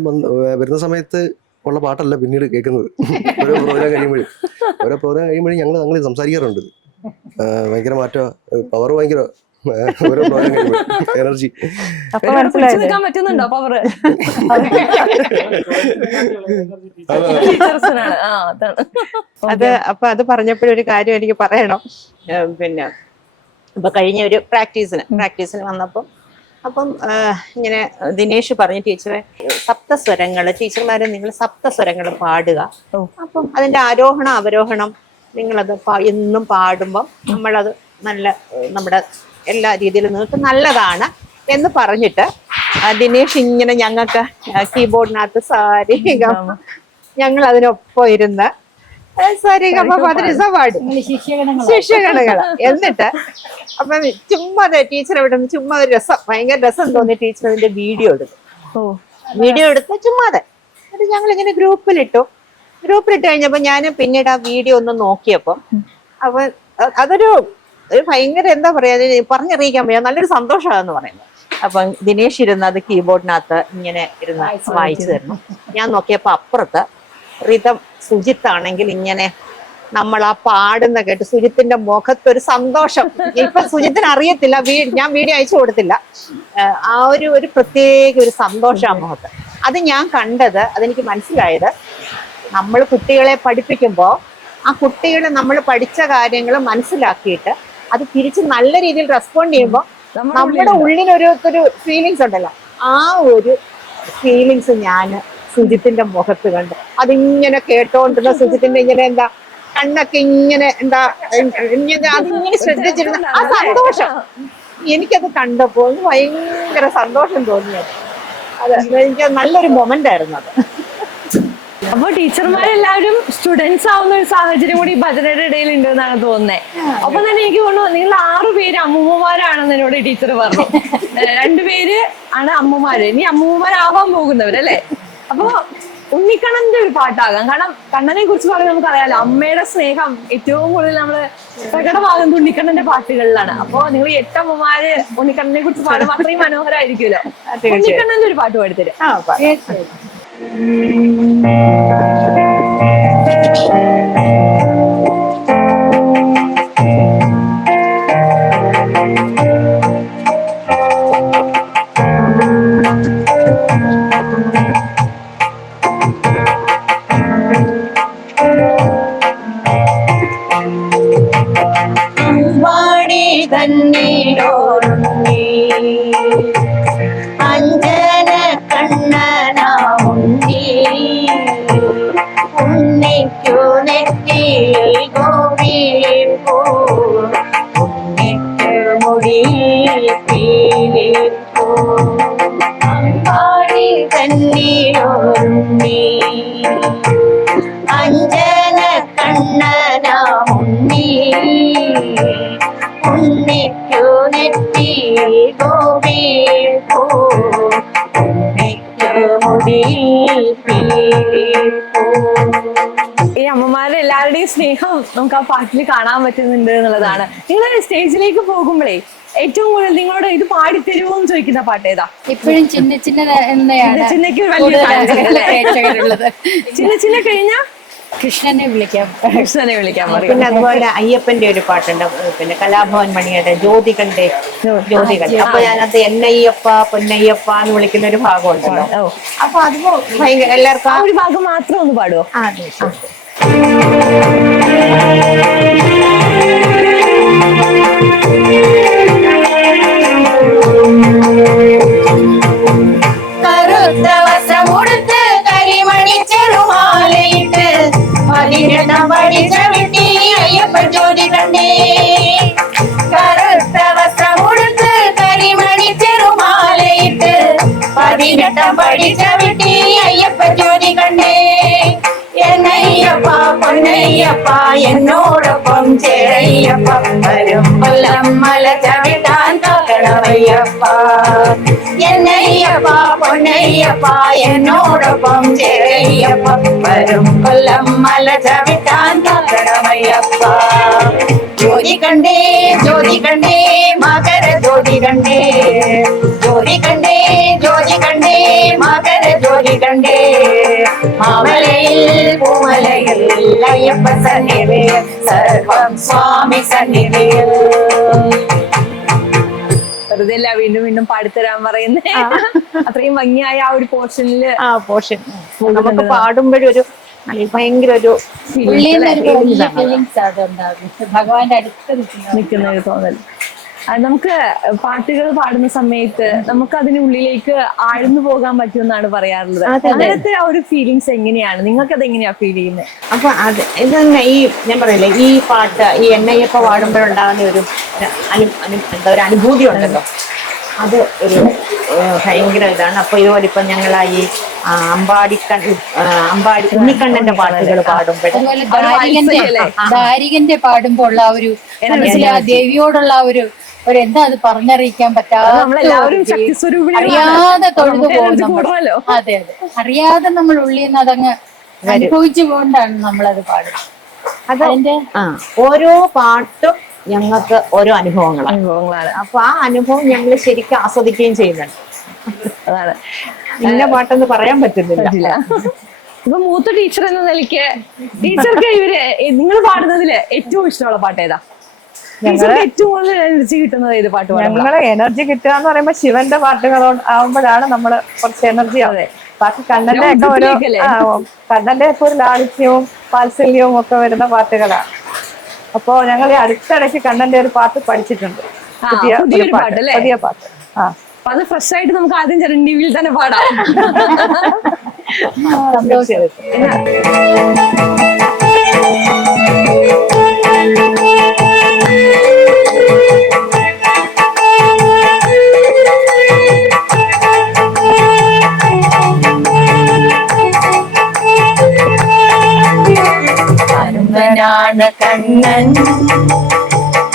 വരുന്ന സമയത്ത് ഉള്ള പാട്ടല്ല പിന്നീട് കേൾക്കുന്നത്. ഓരോ പ്രോഗ്രാം കഴിയുമ്പോഴും ഞങ്ങൾ സംസാരിക്കാറുണ്ട്. ഭയങ്കര മാറ്റം, പവർ ഭയങ്കര. ഓരോ പ്രോഗ്രാം കഴിയുമ്പോൾ എനർജി നിൽക്കാൻ പറ്റുന്നുണ്ടോ? പവർ അത് പറഞ്ഞപ്പോഴൊരു കാര്യം എനിക്ക് പറയണം. പിന്നെ ഇപ്പൊ കഴിഞ്ഞ ഒരു പ്രാക്ടീസിന് വന്നപ്പം ഇങ്ങനെ ദിനേശ് പറഞ്ഞു, ടീച്ചറെ സപ്തസ്വരങ്ങള് ടീച്ചർമാരെ നിങ്ങൾ സപ്തസ്വരങ്ങൾ പാടുക. അപ്പം അതിന്റെ ആരോഹണം അവരോഹണം നിങ്ങളത് എന്നും പാടുമ്പം നമ്മളത് നല്ല നമ്മുടെ എല്ലാ രീതിയിലും നിങ്ങൾക്ക് നല്ലതാണ് എന്ന് പറഞ്ഞിട്ട് ദിനേശ് ഇങ്ങനെ ഞങ്ങൾക്ക് കീബോർഡിനകത്ത് സാരി ഞങ്ങൾ അതിനൊപ്പം ഇരുന്ന് ശിഷ്യഗണങ്ങള് എന്നിട്ട് അപ്പൊ ചുമ്മാ ടീച്ചർ ഇവിടെ നിന്ന് ചുമ്മാ ഒരു ഭയങ്കര രസം തോന്നി ടീച്ചർ അതിന്റെ വീഡിയോ എടുത്ത് ചുമ്മാതെ എന്നിട്ട് ഞങ്ങൾ ഇങ്ങനെ ഗ്രൂപ്പിലിട്ട് കഴിഞ്ഞപ്പോ ഞാൻ പിന്നീട് ആ വീഡിയോ ഒന്ന് നോക്കിയപ്പോ അപ്പൊ അതൊരു ഭയങ്കര എന്താ പറയാ, പറഞ്ഞറിയിക്കാൻ വയ്യ, നല്ലൊരു സന്തോഷമാണെന്ന് പറയുന്നത്. അപ്പൊ ദിനേശ് ഇരുന്ന് അത് കീബോർഡിനകത്ത് ഇങ്ങനെ ഇരുന്ന് വായിച്ചു തരുന്നു. ഞാൻ നോക്കിയപ്പോ അപ്പുറത്ത് റിതം സുജിത്താണെങ്കിൽ ഇങ്ങനെ നമ്മൾ ആ പാടുന്ന കേട്ട് സുജിത്തിന്റെ മുഖത്തൊരു സന്തോഷം. ഇപ്പൊ സുജിത്തിന് അറിയത്തില്ല, ഞാൻ വീഡിയോ അയച്ചു കൊടുത്തില്ല. ആ ഒരു പ്രത്യേക ഒരു സന്തോഷം ആ മുഖത്ത്. അത് ഞാൻ കണ്ടത്, അതെനിക്ക് മനസ്സിലായത്, നമ്മൾ കുട്ടികളെ പഠിപ്പിക്കുമ്പോൾ ആ കുട്ടികളെ നമ്മൾ പഠിച്ച കാര്യങ്ങൾ മനസ്സിലാക്കിയിട്ട് അത് തിരിച്ച് നല്ല രീതിയിൽ റെസ്പോണ്ട് ചെയ്യുമ്പോൾ നമ്മുടെ ഉള്ളിലൊരു ഫീലിങ്സ് ഉണ്ടല്ലോ, ആ ഒരു ഫീലിങ്സ് ഞാൻ സുജിത്തിന്റെ മുഖത്ത് കണ്ടു. അതിങ്ങനെ കേട്ടോണ്ടിരുന്ന സുജിത്തിന്റെ ഇങ്ങനെ എന്താ കണ്ണൊക്കെ ഇങ്ങനെ എന്താ അതിങ്ങനെ ശ്രദ്ധിച്ചിരുന്ന ആ സന്തോഷം എനിക്കത് കണ്ടപ്പോൾ ഭയങ്കര സന്തോഷം തോന്നിയത്. അത് എനിക്ക് നല്ലൊരു മൊമെന്റ് ആയിരുന്നു അത്. അപ്പൊ ടീച്ചർമാരെല്ലാവരും സ്റ്റുഡൻസ് ആവുന്ന ഒരു സാഹചര്യം കൂടി ഭജനയുടെ ഇടയിൽ ഉണ്ട് എന്നാണ് തോന്നുന്നത്. അപ്പൊ തന്നെ എനിക്ക് തോന്നുന്നു നിങ്ങൾ 6 പേര് അമ്മൂമ്മമാരാണെന്ന് എന്നോട് ടീച്ചർ പറഞ്ഞു. 2 പേര് ആണ് അമ്മമാര്, ഇനി അമ്മൂമ്മമാരാവാൻ പോകുന്നവരല്ലേ. അപ്പൊ ഉണ്ണിക്കണ്ണന്റെ ഒരു പാട്ടാകാം. കാരണം കണ്ണനെ കുറിച്ച് പറയുന്നത് നമുക്കറിയാലോ, അമ്മയുടെ സ്നേഹം ഏറ്റവും കൂടുതൽ നമ്മള് പ്രകടമാകുന്നത് ഉണ്ണിക്കണ്ണന്റെ പാട്ടുകളിലാണ്. അപ്പൊ നിങ്ങൾ 8 അമ്മമാര് ഉണ്ണിക്കണ്ണനെ കുറിച്ച് പാടുമ്പോൾ അത്രയും മനോഹരമായിരിക്കുമല്ലോ. ഉണ്ണിക്കണ്ണന്റെ ഒരു പാട്ട് പാടിത്തരും. അമ്പാടി തന്നീടോടുണ്ണി അഞ്ജന കണ്ണനാ ഉണ്ണി ഉണ്ണിക്കു നെറ്റിയിൽ ഗോപിപ്പൂ ഉണ്ണിക്ക് മുടിയിൽ പീലി ഉണ്ണിക്കു നെറ്റിയിൽ ഗോപിപ്പൂ ഉണ്ണിക്കു മുടിയിൽ പീലിപ്പൂ. ഈ അമ്മമാരുടെ എല്ലാവരുടെയും സ്നേഹം നമുക്ക് ആ പാട്ടിൽ കാണാൻ പറ്റുന്നുണ്ട് എന്നുള്ളതാണ്. നിങ്ങൾ സ്റ്റേജിലേക്ക് പോകുമ്പോഴേ ഏറ്റവും കൂടുതൽ നിങ്ങളോട് ഇത് പാടിത്തരുമോ എന്ന് ചോദിക്കുന്ന പാട്ട് ഏതാ? ഇപ്പോഴും ചിന്ന ചിന്ന തന്നെയാണ് ചിന്നയ്ക്ക് വലിയ പ്രേക്ഷകരുള്ളത്. ചിന്ന ചിന്ന കഴിഞ്ഞാ കൃഷ്ണനെ വിളിക്കാം, കൃഷ്ണനെ വിളിക്കാൻ പറയും. പിന്നെ അതുപോലെ അയ്യപ്പന്റെ ഒരു പാട്ടുണ്ട്, പിന്നെ കലാഭവൻ മണിയുടെ ജ്യോതികണ്ഠേ ജ്യോതികണ്ഠേ. അപ്പൊ ഞാനത് എന്നയ്യപ്പ പൊന്നയ്യപ്പ എന്ന് വിളിക്കുന്ന ഒരു ഭാഗമുണ്ടല്ലോ. അപ്പൊ അത് ഭയങ്കര എല്ലാവർക്കും ആ ഒരു ഭാഗം മാത്രം ഒന്ന് പാടുവോ? അതെ ശരി. കറുത്ത വസ്ത്രമുടുത്ത് കരിമണി ചെറുമാലയിട്ട് 18 പടി ചവിട്ടി അയ്യപ്പ ജ്യോതി കണ്ടേ. കറുത്ത വസ്ത്രമുടുത്ത് കരിമണി ചെറുമാലയിട്ട് 18 പടി ചവിട്ടി അയ്യപ്പ ജ്യോതി കണ്ടേ. എന്നയ്യപ്പ പൊന്നയ്യപ്പ എന്നോടൊപ്പം ചേരയ്യപ്പ വരും കൊല്ലം മല ചവിട്ടാൻ കാക്കണമയ്യപ്പ. എന്നയ്യപ്പ പൊന്നയ്യപ്പ എന്നോടൊപ്പം ചേരയ്യപ്പ വരും കൊല്ലം മല ചവിട്ടാൻ കാക്കണമയ്യപ്പ. ജ്യോതി കണ്ടേ ജ്യോതി കണ്ടേ മകര ജ്യോതി കണ്ടേ. ജ്യോതി കണ്ടേ ജ്യോതി കണ്ടേ മകര ജ്യോതി കണ്ടേ. മാമലയിൽ പൂമലയിൽ അയ്യപ്പ സന്നിധിയിൽ സർവം സ്വാമി സന്നിധിയിൽ. വെറുതെ അല്ല വീണ്ടും വീണ്ടും പാടിത്തരാൻ പറയുന്നേ. അത്രയും ഭംഗിയായ ആ ഒരു പോർഷനിൽ ആ പോർഷൻ നമുക്ക് പാടുമ്പോഴൊരു ഭയങ്കര ഒരു ഫീലിങ്സ് അതുണ്ടാകും. ഭഗവാന്റെ അടുത്ത് നിൽക്കുന്ന ഒരു തോന്നൽ. നമുക്ക് പാട്ടുകൾ പാടുന്ന സമയത്ത് നമുക്ക് അതിനുള്ളിലേക്ക് ആഴ്ന്നു പോകാൻ പറ്റുമെന്നാണ് പറയാറുള്ളത്. അങ്ങനത്തെ ആ ഒരു ഫീലിങ്സ് എങ്ങനെയാണ്? നിങ്ങൾക്ക് അത് എങ്ങനെയാ ഫീൽ ചെയ്യുന്നത്? അപ്പൊ അത് ഇത് തന്നെ ഈ ഞാൻ പറയില്ലേ, ഈ പാട്ട് ഈ എന്നയ്യപ്പ പാടുമ്പോഴുണ്ടാകുന്ന ഒരു എന്താ ഒരു അനുഭൂതി ഉണ്ടല്ലോ, അത് ഒരു ഭയങ്കര ഇതാണ്. അപ്പൊ ഇതുപോലെ ഇപ്പൊ ഞങ്ങൾ ഈ അമ്പാടി ഉണ്ണിക്കണ്ണന്റെ പാട്ടുകൾ പാടുമ്പോഴേ ദാരികന്റെ പാടുമ്പോ ഉള്ള ആ ഒരു മനസ്സിലെ ആ ദേവിയോടുള്ള ഒരു എന്താ അത് പറഞ്ഞറിയിക്കാൻ പറ്റാതെ അറിയാതെ തൊഴുതു പോകുമല്ലോ. അതെ അതെ, അറിയാതെ നമ്മൾ ഉള്ളിൽ നിന്ന് അതങ്ങ് അനുഭവിച്ചു കൊണ്ടാണ് നമ്മളത് പാടുന്നത്. അതിന്റെ ഓരോ പാട്ടും ഞങ്ങൾക്ക് ഓരോ അനുഭവങ്ങളാണ്. അപ്പൊ ആ അനുഭവം ഞങ്ങൾ ശരിക്കും ആസ്വദിക്കുകയും ചെയ്യുന്നുണ്ട്. അതാണ് ഇന്ന പാട്ടെന്ന് പറയാൻ പറ്റുന്നില്ല. ഇപ്പൊ മൂത്ത ടീച്ചർ എന്ന നിലയ്ക്ക് ടീച്ചർക്ക് നിങ്ങൾ പാടുന്നതില് ഏറ്റവും ഇഷ്ടമുള്ള പാട്ട് ഏതാ? ഏറ്റവും കൂടുതൽ എനർജി കിട്ടുന്നത് ഏത് പാട്ട്? ഞങ്ങള് എനർജി കിട്ടുക എന്ന് പറയുമ്പോ ശിവന്റെ പാട്ടുകൾ ആവുമ്പോഴാണ് നമ്മള് കുറച്ച് എനർജി ആവുന്നത്. ബാക്കി കണ്ണന്റെ ഒക്കെ ഒരു കണ്ണന്റെ ഒക്കെ ഒരു ലാളിത്യവും വാത്സല്യവും ഒക്കെ വരുന്ന പാട്ടുകളാണ്. അപ്പോ ഞങ്ങൾ ഈ അടുത്തിടയ്ക്ക് കണ്ണന്റെ ഒരു പാട്ട് പഠിച്ചിട്ടുണ്ട്, പുതിയ പാട്ട്. അത് ഫ്രഷ് ആയിട്ട് നമുക്ക് ആദ്യം ചരണ്ടിയിൽ തന്നെ പാടാം. കുറുമ്പനാണ് കണ്ണൻ,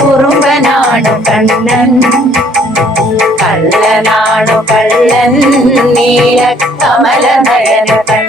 കുറുമ്പനാണ് കണ്ണൻ, കള്ളനാണു കള്ളൻ നീല കമല നയന കണ്ണൻ.